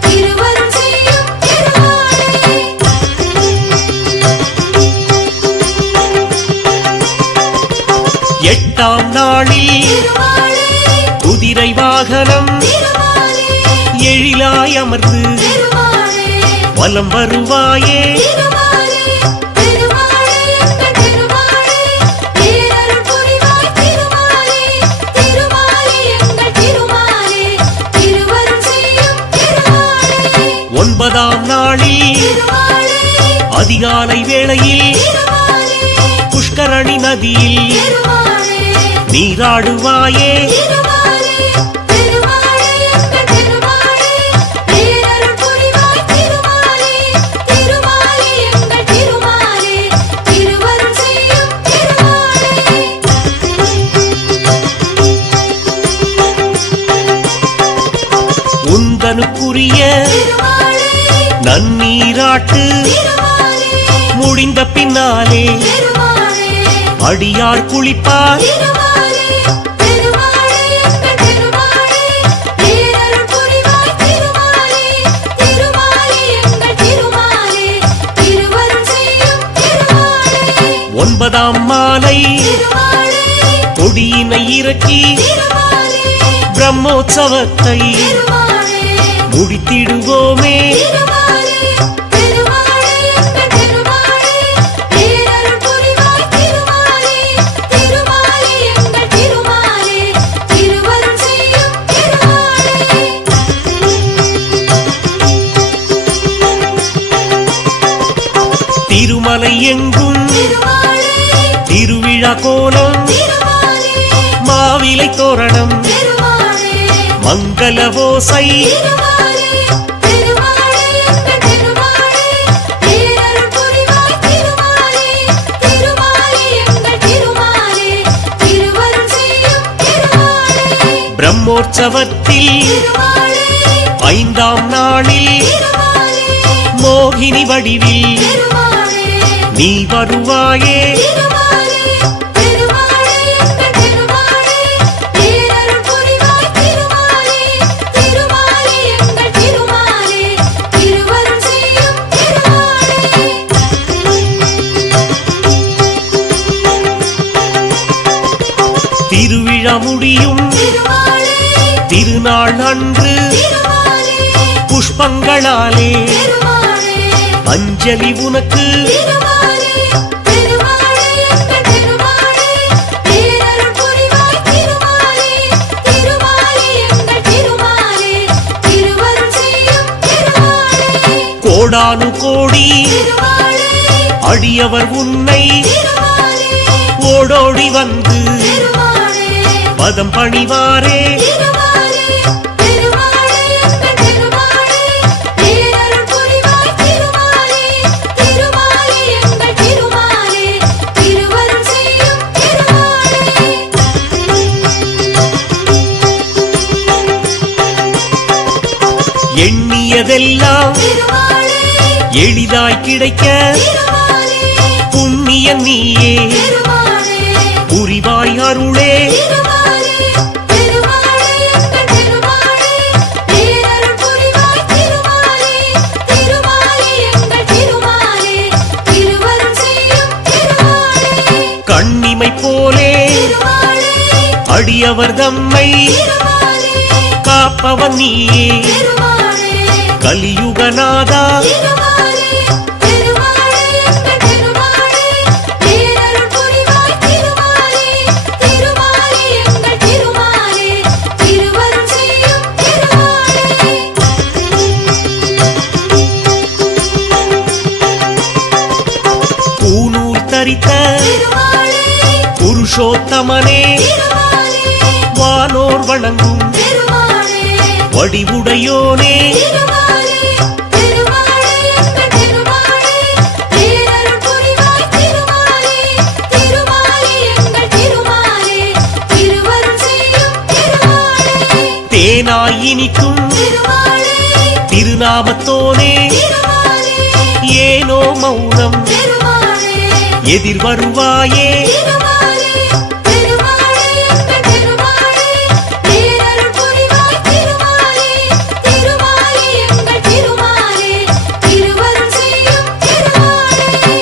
திருவருள் செய்யும் திருமாலே. எட்டாம் நாளில் திருமாலே குதிரை வாகனம் திருமாலே எழிலாய் அமர்ந்து திருமாலே வலம் வருவாயே. திருமாலே திருமாலே எங்கள் திருமாலே பேரருள் புரிவாய். திருமாலே திருமாலே எங்கள் திருமாலே திருவருள் செய்யும் திருமாலே. ஒன்பதாம் நாளில் திருமாலே அதிகாலை வேளையில் திருமாலே புஷ்கரணி நதியில் திருமாலே நீராடுவாயே. திருமாலே திருமாலே எங்கள் திருமாலே பேரருள் புரிவாய். திருமாலே திருமாலே எங்கள் திருமாலே திருவருள் செய்யும் திருமாலே. உந்தனுக்குரிய திருமாலே நன்னீராட்டு திருமாலே முடிந்த பின்னாலே திருமாலே அடியார் குளிப்பார். திருமாலே திருமாலே எங்கள் திருமாலே பேரருள் புரிவாய். திருமாலே திருமாலே எங்கள் திருமாலே திருவருள் செய்யும் திருமாலே. ஒன்பதாம் மாலை திருமாலே கொடியினை இறக்கி திருமாலே பிரம்மோற்சவத்தை திருமாலே முடித்திடுவோமே. திருமாலே திருமாலே எங்கள் திருமாலே பேரருள் புரிவாய். திருமாலே திருமாலே எங்கள் திருமாலே திருவருள் செய்யும் திருமாலே. திருமலை எங்கும் திருமாலே திருவிழா கோலம் திருமாலே மாவிலை தோரணம் திருமாலே மங்கள ஓசை. திருமாலே திருமாலே எங்கள் திருமாலே பேரருள் புரிவாய். திருமாலே திருமாலே எங்கள் திருமாலே திருவருள் செய்யும் திருமாலே. பிரம்மோற்சவத்தில் திருமாலே ஐந்தாம் நாளில் திருமாலே மோகினி வடிவில் திருமாலே நீ வருவாயே. திருமாலே திருமாலே எங்கள் திருமாலே பேரருள் புரிவாய். திருமாலே திருமாலே எங்கள் திருமாலே திருவருள் செய்யும் திருமாலே. திருவிழா முடியும் திருமாலே திருநாள் அன்று திருமாலே புஷ்பங்களாலே திருமாலே அஞ்சலி உனக்கு. திருமாலே திருமாலே எங்கள் திருமாலே பேரருள் புரிவாய். திருமாலே திருமாலே எங்கள் திருமாலே திருவருள் செய்யும் திருமாலே. கோடானு கோடி திருமாலே அடியவர் உன்னை திருமாலே ஓடோடி வந்து திருமாலே பதம் பணிவாரே. திருமாலே திருமாலே எங்கள் திருமாலே பேரருள் புரிவாய். திருமாலே திருமாலே எங்கள் திருமாலே திருவருள் செய்யும் திருமாலே. எண்ணியதெல்லாம் திருமாலே எளிதாய் கிடைக்க திருமாலே புண்ணிய நீயே திருமாலே புரிவாய் அருளே. திருமாலே திருமாலே எங்கள் திருமாலே பேரருள் புரிவாய். திருமாலே திருமாலே எங்கள் திருமாலே திருவருள் செய்யும் திருமாலே. கண்ணிமை போலே திருமாலே அடியவர் தம்மை திருமாலே காப்பவன் நீயே திருமாலே கலியுகநாதா. திருமாலே திருமாலே எங்கள் திருமாலே பேரருள் புரிவாய். திருமாலே திருமாலே எங்கள் திருமாலே திருவருள் செய்யும் திருமாலே. பூநூல் தரித்த திருமாலே புருஷோத்தமனே திருமாலே வானோர் வணங்கும் திருமாலே வடிவுடையோனே. திருமாலே திருமாலே எங்கள் திருமாலே பேரருள் புரிவாய். திருமாலே திருமாலே எங்கள் திருமாலே திருவருள் செய்யும் தேனாய் இனிக்கும் திருமாலே திருநாமத்தோனே திருமாலே ஏனோ மௌனம் திருமாலே எதிர் வருவாயே திருமாலே திருமாலே எங்கள் திருமாலே பேரருள் புரிவாய் திருமாலே திருமாலே எங்கள் திருமாலே திருவருள் செய்யும் திருமாலே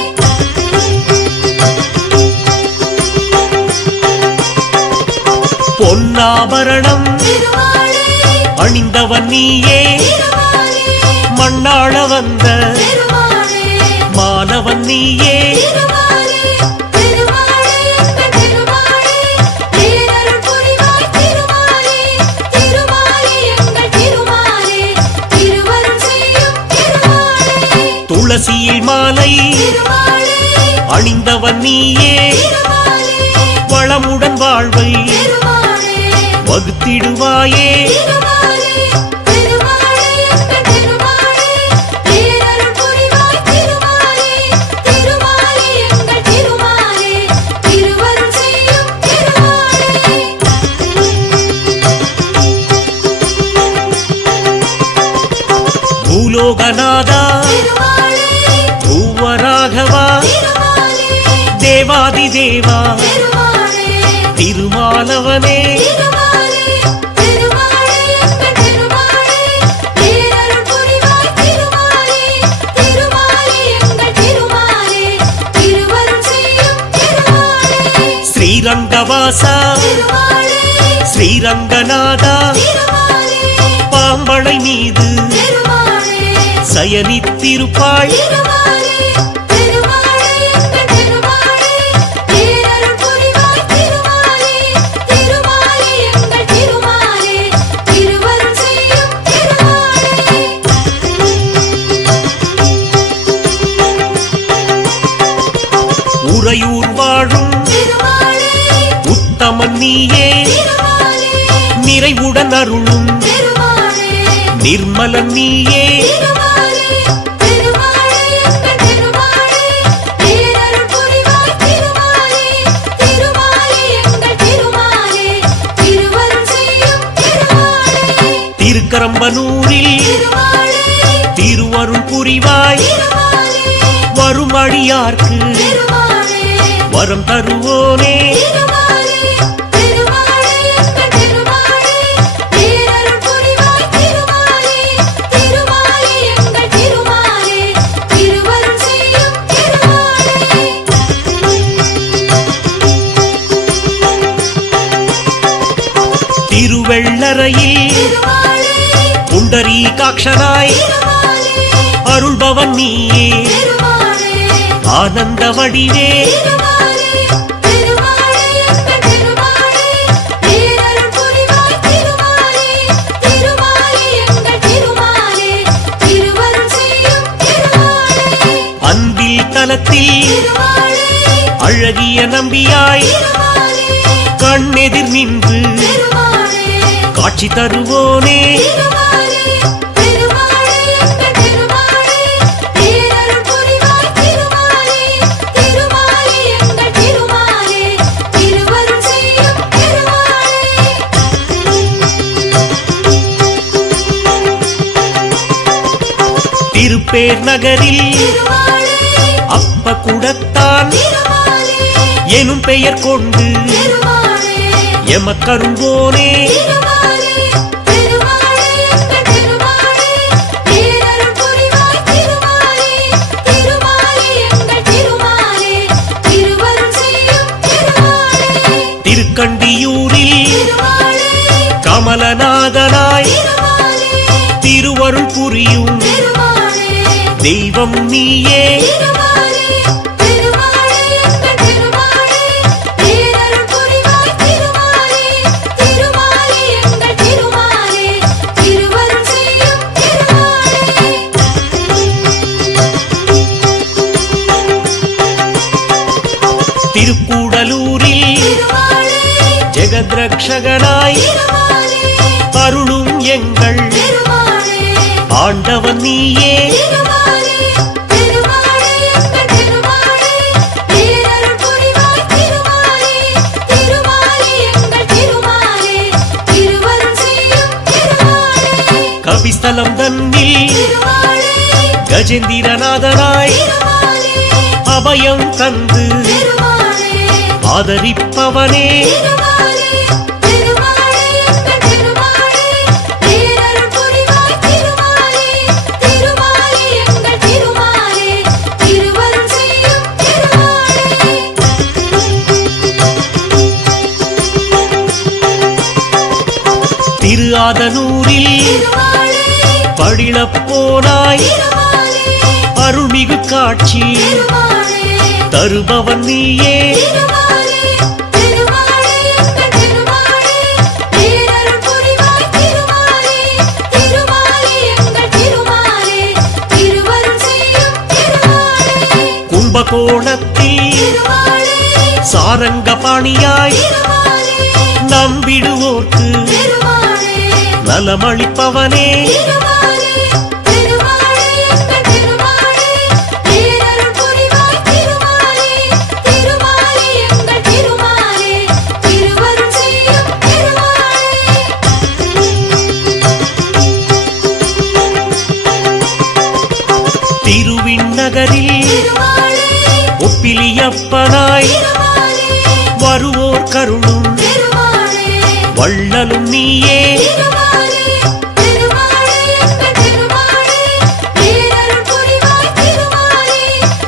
பொன்னாபரணம் திருமாலே அணிந்தவன் நீயே திருமாலே மண்ணாள வந்த திருமாலே மானவன் நீயே திருமாலே திருமாலே எங்கள் திருமாலே பேரருள் புரிவாய் திருமாலே திருமாலே எங்கள் திருமாலே திருவருள் செய்யும் திருமாலே துளசியில் மாலை திருமாலே அணிந்தவன் நீயே திருமாலே வளமுடன் வாழ்வை திருமாலே வகுத்திடுவாயே திருமாலே திருமாலே எங்கள் திருமாலே பேரருள் புரிவாய் திருமாலே திருமாலே எங்கள் திருமாலே திருவருள் செய்யும் திருமாலே பூலோகநாதா திருமாலே பூவராகவா திருமாலே தேவாதி தேவா திருமாலே திருமாலவனே திருமாலே திருமாலே எங்கள் திருமாலே பேரருள் புரிவாய் திருமாலே திருமாலே எங்கள் திருமாலே திருவருள் செய்யும் திருமாலே ஸ்ரீரங்கவாசா திருமாலே ஸ்ரீரங்கநாதா திருமாலே பாம்பளை மீது திருமாலே சயனித்திருப்பாள் திருமாலே திருமாலே எங்கள் திருமாலே பேரருள் புரிவாய் திருமாலே திருமாலே எங்கள் திருமாலே திருவருள் செய்யும் திருமாலே உறையூர் வாழும் திருமாலே உத்தமன் நீயே திருமாலே நிறைவுடன் அருளும் திருமாலே நிர்மலன் நீயே திருமாலே திருமாலே எங்கள் திருமாலே பேரருள் புரிவாய் திருமாலே திருமாலே எங்கள் திருமாலே திருவருள் செய்யும் திருமாலே திருக்கரம்பனூரில் திருமாலே திருவருள் புரிவாய் திருமாலே வரும் அடியார்க்கு திருமாலே வரம் தருவோனே திருமாலே திருமாலே எங்கள் திருமாலே பேரருள் புரிவாய் திருமாலே திருமாலே எங்கள் திருமாலே திருவருள் செய்யும் திருமாலே திருவெள்ளரையில் திருமாலே புண்டரீகாட்சனாய் திருமாலே அருள்பவன் நீயே திருமாலே ஆனந்த வடிவே திருமாலே திருமாலே எங்கள் திருமாலே பேரருள் புரிவாய் திருமாலே திருமாலே எங்கள் திருமாலே திருவருள் செய்யும் திருமாலே அன்பில் தலத்தில் திருமாலே அழகிய நம்பியாய் திருமாலே கண்ணெதிர் நின்று திருமாலே காட்சி தருவோனே திருமாலே திருமாலே எங்கள் திருமாலே பேரருள் புரிவாய் திருமாலே திருமாலே எங்கள் திருமாலே திருவருள் செய்யும் திருமாலே திருப்பேர் நகரில் திருமாலே அப்ப குடத்தான் திருமாலே எனும் பெயர் கொண்டு திருமாலே எமக்கரும்போனே திருமாலே திருமாலே எங்கள் திருமாலே பேரருள் புரிவாய் திருமாலே திருமாலே எங்கள் திருமாலே திருவருள் செய்யும் திருமாலே திருக்கண்டியூரில் திருமாலே கமலநாதனாய் திருமாலே திருவருள் புரியும் திருமாலே தெய்வம் நீயே திருமாலே திருமாலே எங்கள் திருமாலே பேரருள் புரிவாய் திருமாலே திருமாலே எங்கள் திருமாலே திருவருள் செய்யும் திருமாலே திருக்கூடலூரில் திருமாலே ஜெகத்ரக்ஷகனாய் திருமாலே அருளும் எங்கள் திருமாலே ஆண்டவன் நீயே திருமாலே திருமாலே எங்கள் திருமாலே பேரருள் புரிவாய் திருமாலே திருமாலே எங்கள் திருமாலே திருவருள் செய்யும் திருமாலே கபிஸ்தலம் தன்னில் திருமாலே கஜேந்திரநாதனாய் திருமாலே அபயம் தந்து திருமாலே ஆதரிப்பவனே திருமாலே திருமாலே எங்கள் திருமாலே பேரருள் புரிவாய் திருமாலே திருமாலே எங்கள் திருமாலே திருவருள் செய்யும் திருமாலே திரு ஆதனூரில் திருமாலே படிளப் போனாய் திருமாலே அருள்மிகு காட்சி திருமாலே தருபவன் நீயே திருமாலே திருமாலே எங்கள் திருமாலே பேரருள் புரிவாய் திருமாலே திருமாலே எங்கள் திருமாலே திருவருள் செய்யும் திருமாலே கும்பகோணத்தில் திருமாலே சாரங்கபாணியாய் திருமாலே நம்பிடுவோர்க்கு திருமாலே நலமளிப்பவனே திருமாலே திருமாலே எங்கள் திருமாலே பேரருள் புரிவாய் திருமாலே திருமாலே எங்கள் திருமாலே திருவருள் செய்யும் திருமாலே திருவிண்ணகரில் திருமாலே ஒப்பிலியப்பனாய் திருமாலே வருவோர் கருளும் திருமாலே வள்ளலும் நீயே திருமாலே திருமாலே எங்கள் திருமாலே பேரருள் புரிவாய் திருமாலே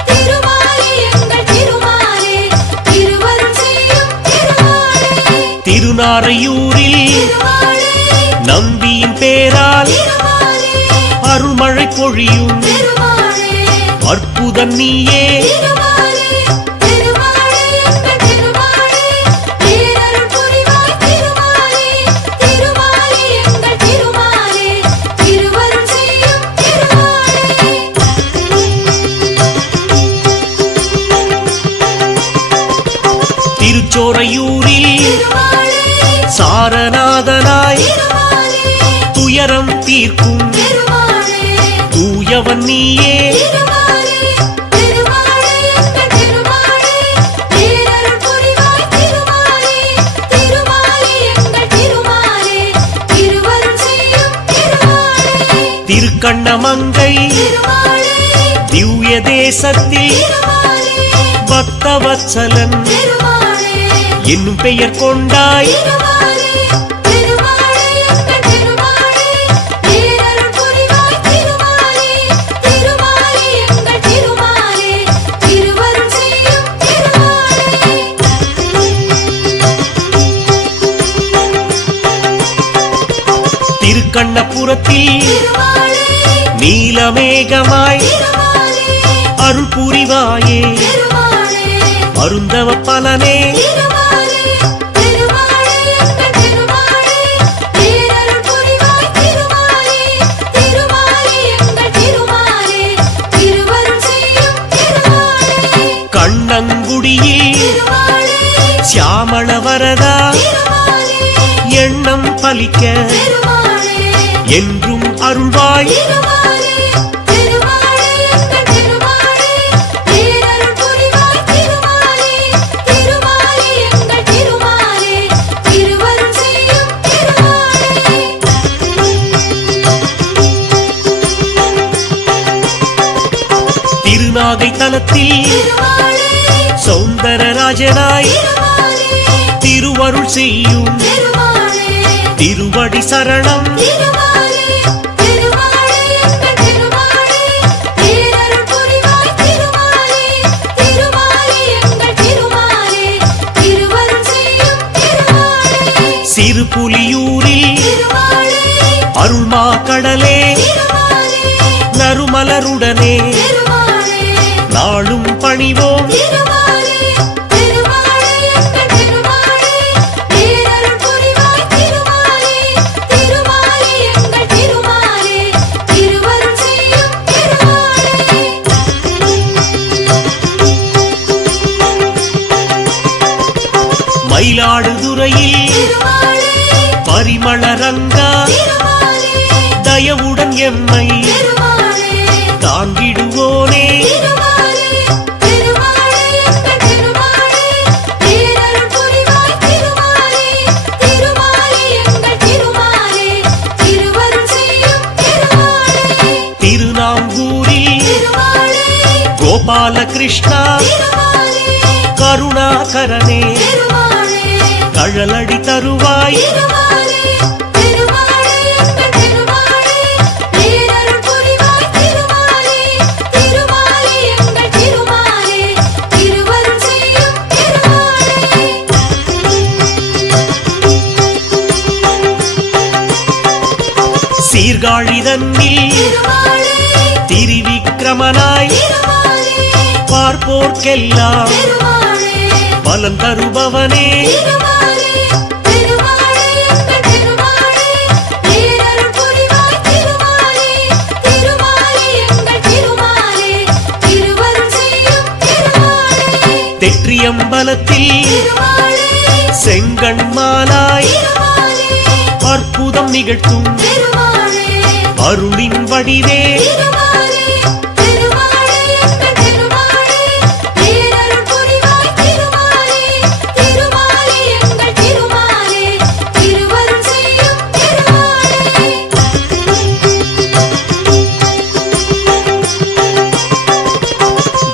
திருமாலே எங்கள் திருமாலே திருவருள் செய்யும் திருமாலே திருநாரையூரில் திருமாலே நம்பியின் பேரால் திருமாலே அருள்மழை பொழியும் திருமாலே அற்புதம் நீயே திருமாலே திருமாலே எங்கள் திருமாலே பேரருள் புரிவாய் திருமாலே திருமாலே எங்கள் திருமாலே திருவருள் செய்யும் திருமாலே திருச்சோரையூரில் திருமாலே சாரநாதனாய் திருமாலே துயரம் தீர்க்கும் திருமாலே தூயவன் நீயே திருமாலே திருமாலே எங்கள் திருமாலே பேரருள் புரிவாய் திருமாலே திருமாலே எங்கள் திருமாலே திருவருள் செய்யும் திருமாலே திருக்கண்ணமங்கை திருமாலே திவ்ய தேசத்தில் திருமாலே பக்தவத்சலன் திருமாலே என்னும் பெயர் கொண்டாய் திருமாலே திருமாலே எங்கள் திருமாலே பேரருள் புரிவாய் திருமாலே திருமாலே எங்கள் திருமாலே திருவருள் செய்யும் திருமாலே திருக்கண்ணபுரத்தில் திருமாலே நீலமேகமாய் திருமாலே அருள் புரிவாயே திருமாலே அருந்தவ பலனே திருமாலே திருமாலே எங்கள் திருமாலே பேரருள் புரிவாய் திருமாலே திருமாலே எங்கள் திருமாலே திருவருள் செய்யும் திருமாலே கண்ணங்குடியில் திருமாலே சியாமள வரதா திருமாலே எண்ணம் பலிக்க திருமாலே என்றும் அருள்வாய் திருமாலே திருமாலே எங்கள் திருமாலே பேரருள் புரிவாய் திருமாலே திருமாலே எங்கள் திருமாலே திருவருள் செய்யும் திருமாலே திருநாகை தலத்தில் திருமாலே சௌந்தரராஜனாய் திருமாலே திருவருள் செய்யும் திருமாலே திருவடி சரணம் திருமாலே திருமாலே எங்கள் திருமாலே பேரருள் புரிவாய் திருமாலே திருமாலே எங்கள் திருமாலே திருவருள் செய்யும் திருமாலே சிறுபுலியூரில் திருமாலே அருள்மா கடலே திருமாலே நறுமலருடனே திருமாலே நாளும் பணிவோம் திருமாலே திருமாலே எங்கள் திருமாலே பேரருள் புரிவாய் திருமாலே திருமாலே எங்கள் திருமாலே திருவருள் செய்யும் திருமாலே மயிலாடுதுறையில் திருமாலே பரிமள ரங்கா திருமாலே தயவுடன் எம்மை திருமாலே தாங்கிடுவோனே திருமாலே திருமாலே எங்கள் திருமாலே பேரருள் புரிவாய் திருமாலே திருமாலே எங்கள் திருமாலே திருவருள் செய்யும் கோபால கிருஷ்ணா திருமாலே கருணாகரனே திருமாலே கழலடி தருவாய் திருமாலே திருமாலே எங்கள் திருமாலே பேரருள் புரிவாய் திருமாலே திருமாலே எங்கள் திருமாலே திருவருள் செய்யும் திருமாலே சீர்காழிதன்னில் திருமாலே திரிவிக்ரமனாய் திருமாலே பார்ப்போர்க்கெல்லாம் திருமாலே பலம் தருபவனே திருமாலே திருமாலே எங்கள் திருமாலே பேரருள் புரிவாய் திருமாலே திருமாலே எங்கள் திருமாலே திருவருள் செய்யும் திருமாலே தெற்றியம்பலத்தில் திருமாலே செங்கண்மாலாய் திருமாலே அற்புதம் நிகழ்த்தும் திருமாலே அருளின் வடிவே திருமாலே திருமாலே எங்கள் திருமாலே பேரருள் புரிவாய் திருமாலே திருமாலே எங்கள் திருமாலே திருவருள் செய்யும் திருமாலே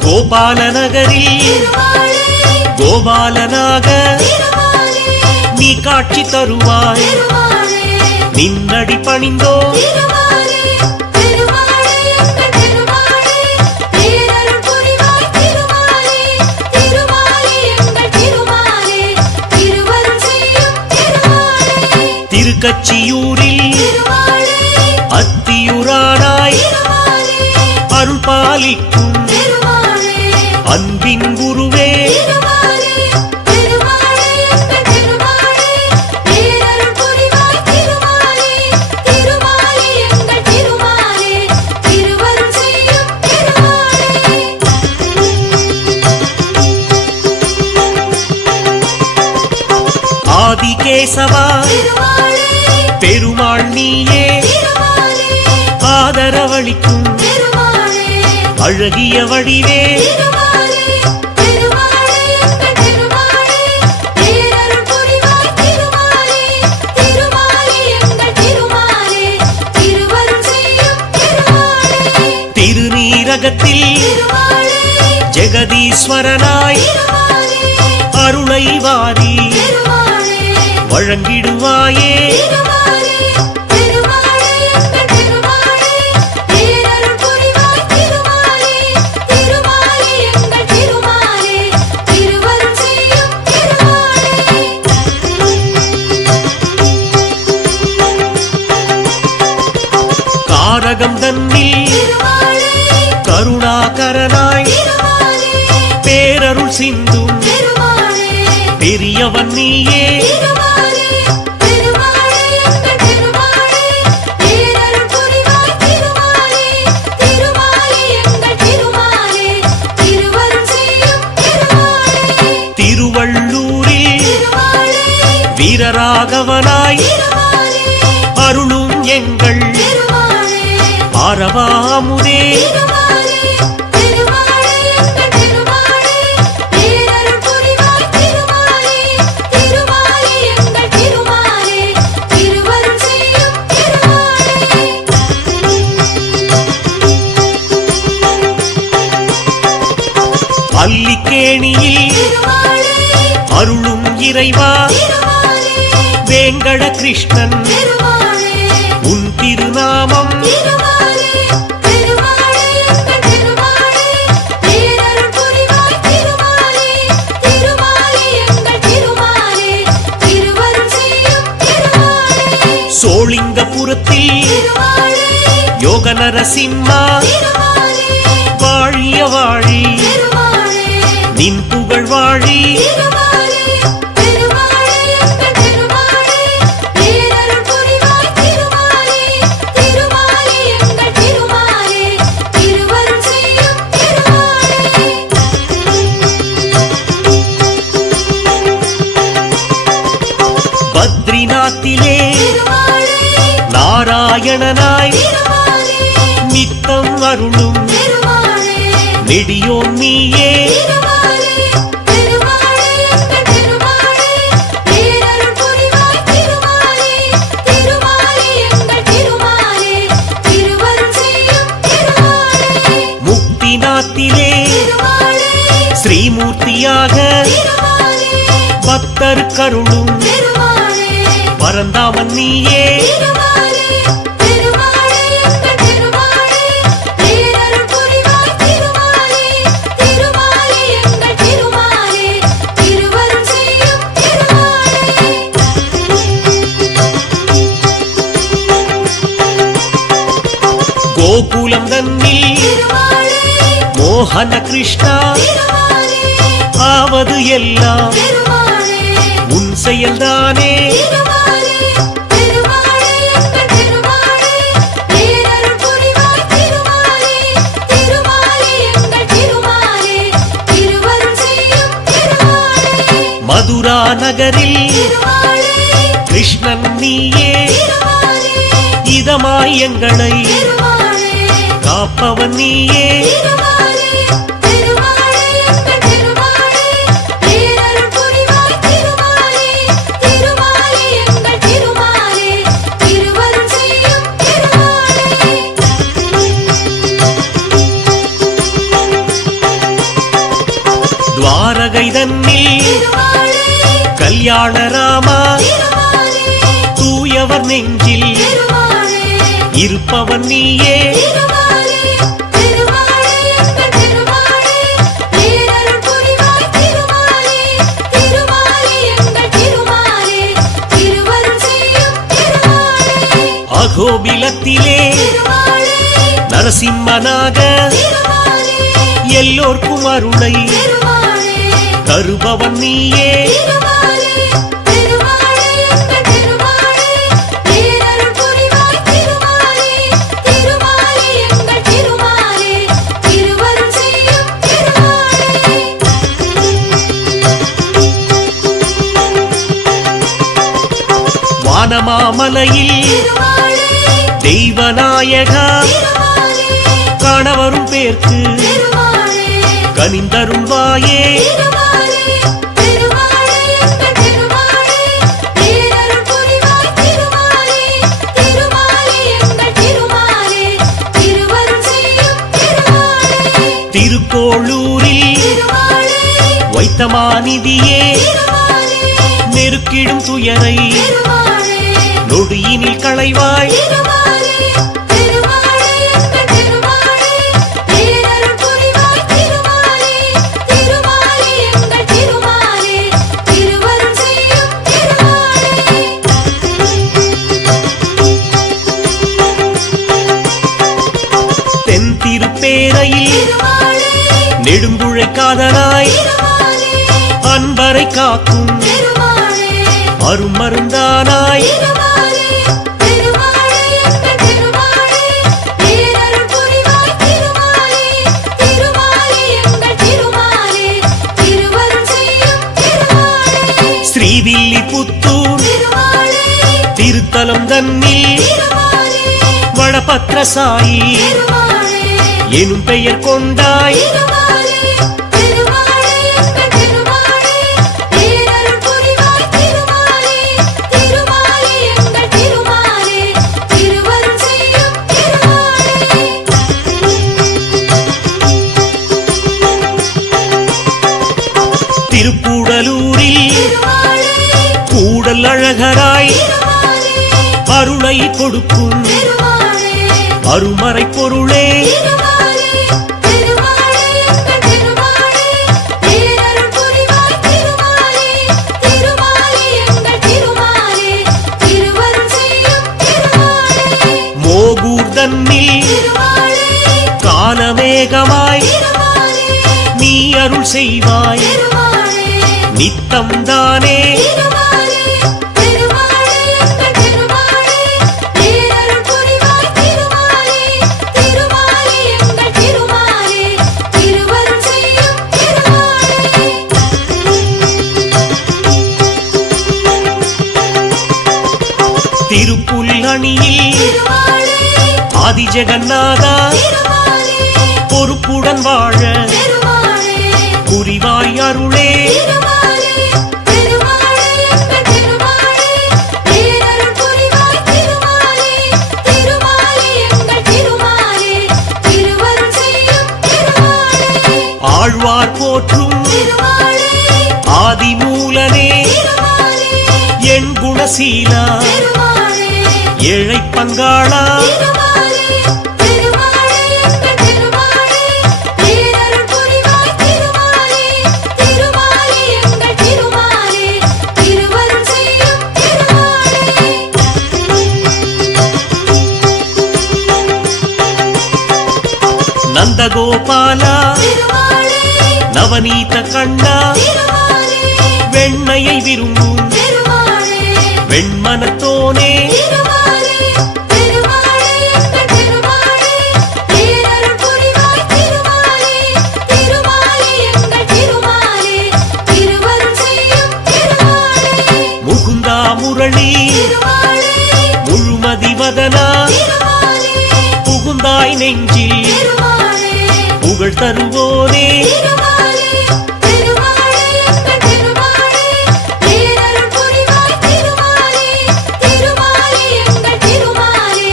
கோபால நகரில் திருமாலே கோபாலனாக திருமாலே நீ காட்சி தருவாய் திருமாலே நின்னடி பணிந்தோ திருமாலே திருமாலே எங்கள் திருமாலே பேரருள் புரிவாய் திருமாலே திருமாலே எங்கள் திருமாலே திருவருள் செய்யும் திருமாலே திருக்கச்சியூரில் திருமாலே அத்தியுரானாய் திருமாலே அருள் பாலிக்கும் திருமாலே அன்பின் குருவே திருமாலே திருமாலே எங்கள் திருமாலே பேரருள் புரிவாய் திருமாலே திருமாலே எங்கள் திருமாலே திருவருள் செய்யும் திருமாலே ஆதிகேசவா திருமாலே பெருமாள் நீயே திருமாலே ஆதரவளிக்கும் திருமாலே அழகிய வடிவே திருமாலே திருமாலே எங்கள் திருமாலே பேரருள் புரிவாய் திருமாலே திருமாலே எங்கள் திருமாலே திருவருள் செய்யும் திருமாலே திருநீரகத்தில் திருமாலே ஜெகதீஸ்வரனாய் திருமாலே அருளை வாரி திருமாலே வழங்கிடுவாயே திருமாலே திருமாலே எங்கள் திருமாலே பேரருள் புரிவாய் திருமாலே திருமாலே எங்கள் திருமாலே திருவருள் செய்யும் திருமாலே காரகம் தன்னில் திருமாலே கருணாகரனாய் திருமாலே பேரருள் சிந்தும் திருமாலே பெரியவன் நீயே திருமாலே திருமாலே எங்கள் திருமாலே பேரருள் புரிவாய் திருமாலே திருமாலே எங்கள் திருமாலே திருவருள் செய்யும் திருமாலே திருவள்ளூரில் திருமாலே வீரராகவனாய் திருமாலே அருளும் எங்கள் திருமாலே ஆரவாமுதே திருமாலே திருமாலே எங்கள் திருமாலே பேரருள் புரிவாய் திருமாலே திருமாலே எங்கள் திருமாலே திருவருள் செய்யும் திருமாலே அல்லிக்கேணியில் திருமாலே அருளும் இறைவா திருமாலே வேங்கட கிருஷ்ணன் திருமாலே உன் திருநாமம் திருமாலே திருமாலே எங்கள் திருமாலே பேரருள் புரிவாய் திருமாலே திருமாலே எங்கள் திருமாலே திருவருள் செய்யும் திருமாலே சோளிங்கபுரத்தில் திருமாலே யோக நரசிம்மா திருமாலே வாழிய வாழி திருமாலே நின் புகழ் வாழி திருமாலே திருமாலே எங்கள் திருமாலே பேரருள் புரிவாய் திருமாலே திருமாலே எங்கள் திருமாலே திருவருள் செய்யும் திருமாலே பத்ரிநாத்திலே திருமாலே நாராயணனாய் திருமாலே நித்தம் அருளும் திருமாலே நெடியோன் நீயே திருமாலே திருமாலே எங்கள் திருமாலே பேரருள் புரிவாய் திருமாலே திருமாலே எங்கள் திருமாலே திருவருள் செய்யும் திருமாலே முக்திநாத்திலே திருமாலே பரந்தருக்கருளும் திருமாலே பரந்தாமன் நீயே திருமாலே திருமாலே எங்கள் திருமாலே பேரருள் புரிவாய் திருமாலே திருமாலே எங்கள் திருமாலே திருவருள் செய்யும் திருமாலே கோகுலம் தன்னில் திருமாலே மோகன கிருஷ்ணா திருமாலே ஆவது எல்லாம் திருமாலே உன் செயல்தானே திருமாலே திருமாலே எங்கள் திருமாலே பேரருள் புரிவாய் திருமாலே திருமாலே எங்கள் திருமாலே திருவருள் செய்யும் திருமாலே மதுரா நகரில் திருமாலே கிருஷ்ணன் நீயே திருமாலே இதமாய் எங்களை திருமாலே காப்பவன் நீயே திருமாலே திருமாலே எங்கள் திருமாலே பேரருள் புரிவாய் திருமாலே திருமாலே எங்கள் திருமாலே திருவருள் செய்யும் திருமாலே துவாரகை தன்னில் திருமாலே கல்யாண ராமா திருமாலே தூயவர் நெஞ்சில் திருமாலே இருப்பவன் நீயே திருமாலே திருமாலே எங்கள் திருமாலே பேரருள் புரிவாய் திருமாலே திருமாலே எங்கள் திருமாலே திருவருள் செய்யும் திருமாலே அகோபிலத்திலே திருமாலே நரசிம்மனாக திருமாலே எல்லோர்க்கும் அருளை திருமாலே தருபவன் நீயே திருமாலே திருமாலே எங்கள் திருமாலே பேரருள் புரிவாய் திருமாலே திருமாலே எங்கள் திருமாலே திருவருள் செய்யும் திருமாலே வானமாமலையில் திருமாலே தெய்வநாயகா திருமாலே கணவரும் பேர்க்கு திருமாலே கனிந்தருள்வாயே திருமாலே திருமாலே எங்கள் திருமாலே பேரருள் புரிவாய் திருமாலே திருமாலே எங்கள் திருமாலே திருவருள் செய்யும் திருமாலே திருக்கோளூரில் திருமாலே வைத்தமாநிதியே திருமாலே நெருக்கிடும் துயரை திருமாலே நொடியினில் களைவாய் திருமாலே திருமாலே எங்கள் திருமாலே பேரருள் புரிவாய் திருமாலே திருமாலே எங்கள் திருமாலே திருவருள் செய்யும் திருமாலே தென் திருப்பேரையில் திருமாலே நெடுங்குழைக்காதனாய் திருமாலே அன்பரை காக்கும் திருமாலே அருமருந்தானாய் திருமாலே திருமாலே எங்கள் திருமாலே பேரருள் புரிவாய் திருமாலே திருமாலே எங்கள் திருமாலே திருவருள் செய்யும் திருமாலே ஸ்ரீவில்லிபுத்தூர் திருமாலே திருத்தலம் தன்னில் திருமாலே வடபத்ரசாயி திருமாலே எனும் பெயர் கொண்டாய் திருமாலே திருமாலே எங்கள் திருமாலே பேரருள் புரிவாய் திருமாலே திருமாலே எங்கள் திருமாலே திருவருள் செய்யும் திருமாலே திருப்புடலூரில் திருமாலே கூடல் அழகராய் திருமாலே அருளை கொடுக்கும் திருமாலே அருமறை பொருளே திருமாலே திருமாலே எங்கள் திருமாலே பேரருள் புரிவாய் திருமாலே திருமாலே எங்கள் திருமாலே திருவருள் செய்யும் திருமாலே மோகூர் தன்னில் திருமாலே காலமேகமாய் திருமாலே நீ அருள் செய்வாய் திருமாலே நித்தம் தானே திருமாலே திருமாலே எங்கள் திருமாலே பேரருள் புரிவாய் திருமாலே திருமாலே எங்கள் திருமாலே திருவருள் செய்யும் திருமாலே திருப்புல்லணியில் திருமாலே ஆதிஜெகநாதா திருமாலே பொறுப்புடன் வாழ திருமாலே புரிவாய் அருளே திருமாலே திருமாலே எங்கள் திருமாலே பேரருள் புரிவாய் திருமாலே திருமாலே எங்கள் திருமாலே திருவருள் செய்யும் திருமாலே ஆழ்வார் போற்றும் திருமாலே ஆதிமூலனே திருமாலே குணசீலா திருமாலே ஏழை பங்காளா திருமாலே திருமாலே எங்கள் திருமாலே பேரருள் புரிவாய் திருமாலே திருமாலே எங்கள் திருமாலே திருவருள் செய்யும் திருமாலே நந்தகோபாலா திருமாலே நவநீத கண்ணா திருமாலே வெண்ணையை விரும்பும் திருமாலே வெண்மனத்தோனே திருமாலே திருமாலே எங்கள் திருமாலே பேரருள் புரிவாய் திருமாலே திருமாலே எங்கள் திருமாலே திருவருள் செய்யும் திருமாலே முகுந்தா முரளி திருமாலே முழுமதி வதனா திருமாலே புகுந்தாய் நெஞ்சில் திருமாலே புகழ் தருவோனே திருமாலே திருமாலே எங்கள் திருமாலே பேரருள் புரிவாய் திருமாலே திருமாலே எங்கள் திருமாலே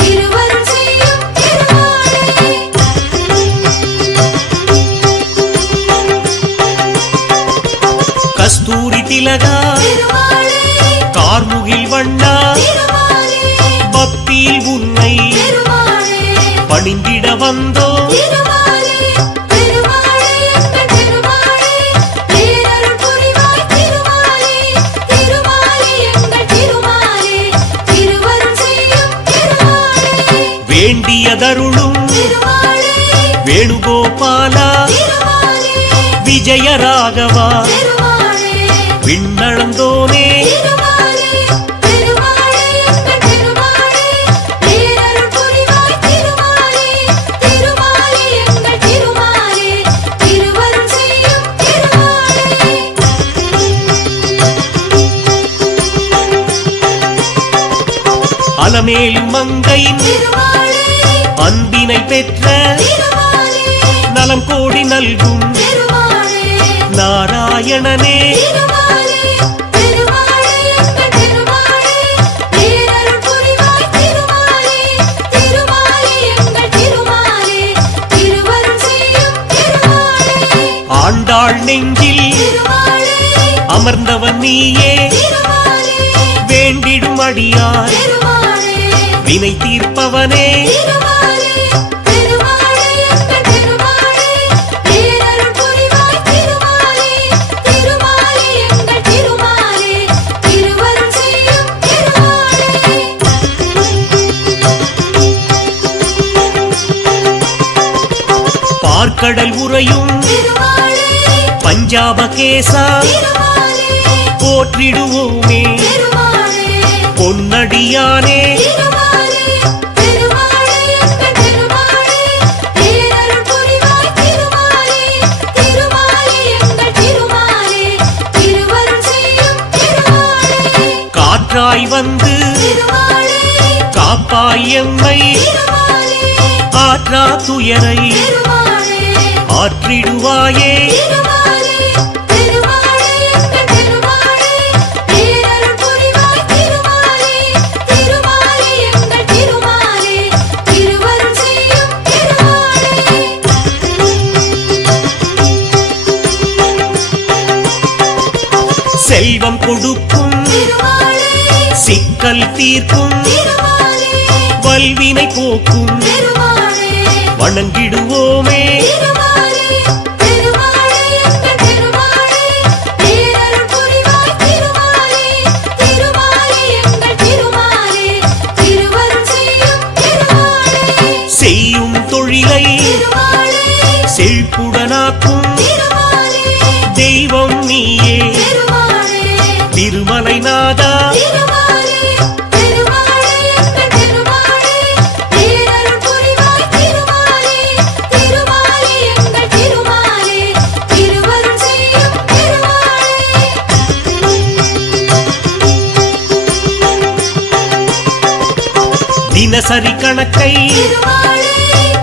திருவருள் செய்யும் திருமாலே கஸ்தூரி திலகா திருமாலே கார்முகில் வண்ணா திருமாலே பக்தியில் உன்னை திருமாலே பணிந்திட வந்தோ திருமாலே திருமாலே எங்கள் திருமாலே பேரருள் புரிவாய் திருமாலே திருமாலே எங்கள் திருமாலே திருவருள் செய்யும் திருமாலே வேண்டியதருளும் திருமாலே வேணுகோபாலா திருமாலே விஜயராகவா திருமாலே விண்ணளந்தோனே திருமாலே திருமாலே எங்கள் திருமாலே பேரருள் புரிவாய் திருமாலே திருமாலே எங்கள் திருமாலே திருவருள் செய்யும் திருமாலே அலமேல் மங்கையின் திருமாலே அன்பினை பெற்ற திருமாலே நலம் கோடி நல்கும் திருமாலே நாராயணனே திருமாலே திருமாலே எங்கள் திருமாலே பேரருள் புரிவாய் திருமாலே திருமாலே எங்கள் திருமாலே திருவருள் செய்யும் திருமாலே ஆண்டாள் நெஞ்சில் திருமாலே அமர்ந்தவன் நீயே திருமாலே வேண்டிடும் அடியார் திருமாலே வினை தீர்ப்பவனே திருமாலே திருமாலே எங்கள் திருமாலே பேரருள் புரிவாய் திருமாலே திருமாலே எங்கள் திருமாலே திருவருள் செய்யும் திருமாலே பார்க்கடல் உறையும் திருமாலே பஞ்சாபகேசா திருமாலே போற்றிடுவோமே திருமாலே பொன்னடியானே திருமாலே திருமாலே எங்கள் திருமாலே பேரருள் புரிவாய் திருமாலே திருமாலே எங்கள் திருமாலே திருவருள் செய்யும் திருமாலே காற்றாய் வந்து திருமாலே காப்பாய் எம்மை திருமாலே ஆற்றா துயரை திருமாலே ஆற்றிடுவாயே திருமாலே திருமாலே எங்கள் திருமாலே பேரருள் புரிவாய் திருமாலே திருமாலே எங்கள் திருமாலே திருவருள் செய்யும் திருமாலே செல்வம் கொடுக்கும் திருமாலே சிக்கல் தீர்க்கும் திருமாலே வல்வினை போக்கும் திருமாலே வணங்கிடுவோமே திருமாலே திருமாலே எங்கள் திருமாலே பேரருள் புரிவாய் திருமாலே திருமாலே எங்கள் திருமாலே திருவருள் செய்யும் திருமாலே செய்யும் தொழிலை திருமாலே செழிப்புடனாக்கும் திருமாலே தெய்வம் நீயே திருமாலே திருமலை நாதா திருமாலே திருமாலே எங்கள் திருமாலே பேரருள் புரிவாய் திருமாலே திருமாலே எங்கள் திருமாலே திருவருள் செய்யும் திருமாலே தினசரி கணக்கை திருமாலே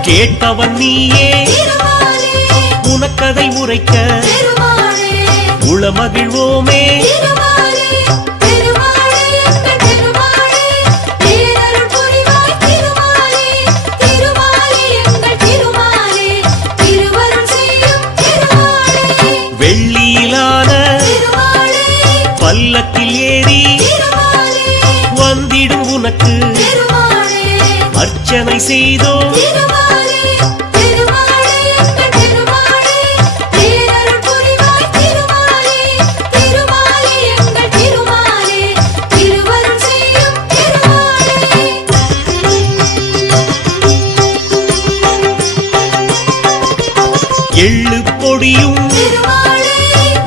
கேட்பவன் நீயே திருமாலே உனக்கதை உரைக்க திருமாலே உளமகிழ்வோமே திருமாலே திருமாலே எங்கள் திருமாலே பேரருள் புரிவாய் திருமாலே திருமாலே எங்கள் திருமாலே திருவருள் செய்யும் திருமாலே வெள்ளியிலான திருமாலே பல்லக்கில் ஏறி திருமாலே அர்ச்சனை செய்தோம் திருமாலே திருமாலே எங்கள் திருமாலே பேரருள் புரிவாய் திருமாலே திருமாலே எங்கள் திருமாலே திருவருள் செய்யும் திருமாலே எள்ளு பொடியும் திருமாலே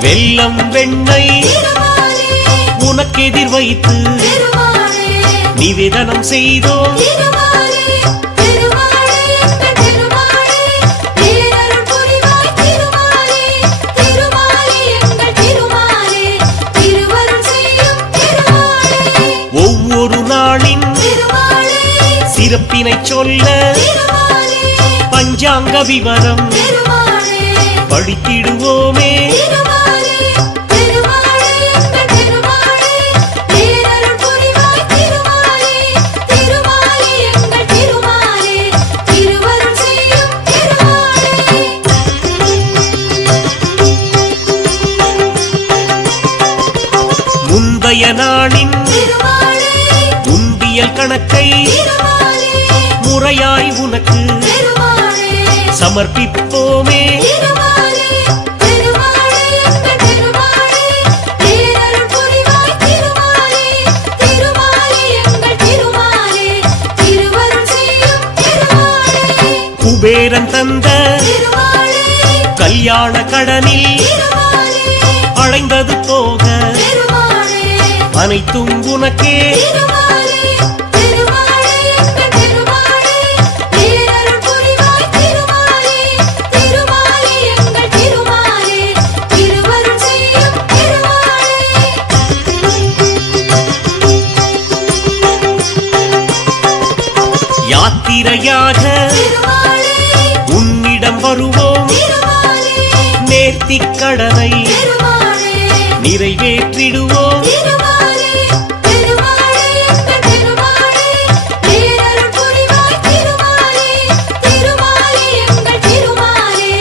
வெல்லம் வெண்ணெய் திருமாலே உனக்கெதிர் வைத்து திருமாலே நிவேதனம் செய்தோம் திருமாலே திருமாலே எங்கள் திருமாலே பேரருள் புரிவாய் திருமாலே திருமாலே எங்கள் திருமாலே திருவருள் செய்யும் திருமாலே ஒவ்வொரு நாளின் திருமாலே சிறப்பினை சொல்ல திருமாலே பஞ்சாங்க விவரம் திருமாலே படித்திடுவோமே திருமாலே திருமாலே எங்கள் திருமாலே பேரருள் புரிவாய் திருமாலே திருமாலே எங்கள் திருமாலே திருவருள் செய்யும் திருமாலே முந்தைய நாளின் திருமாலே உண்டியல் கணக்கை திருமாலே முறையாய் உனக்கு திருமாலே சமர்ப்பிப்போமே திருமாலே திருமாலே எங்கள் திருமாலே பேரருள் புரிவாய் திருமாலே திருமாலே எங்கள் திருமாலே திருவருள் செய்யும் திருமாலே குபேரன் தந்த திருமாலே கல்யாண கடனில் திருமாலே அடைந்தது போக திருமாலே அனைத்தும் உனக்கே திருமாலே திருமாலே எங்கள் திருமாலே பேரருள் புரிவாய் திருமாலே திருமாலே எங்கள் திருமாலே திருவருள் செய்யும் திருமாலே யாத்திரையாக திருமாலே உன்னிடம் வருவோம் திருமாலே நேர்த்திக் கடனை திருமாலே நிறைவேற்றிடுவோம் திருமாலே திருமாலே எங்கள் திருமாலே பேரருள் புரிவாய் திருமாலே திருமாலே எங்கள் திருமாலே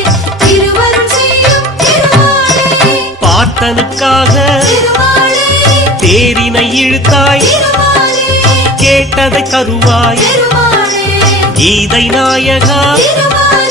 திருவருள் செய்யும் திருமாலே பார்த்தனுக்காக திருமாலே தேரினை இழுத்தாய் திருமாலே கேட்டதை தருவாய் திருமாலே கீதை நாயகா திருமாலே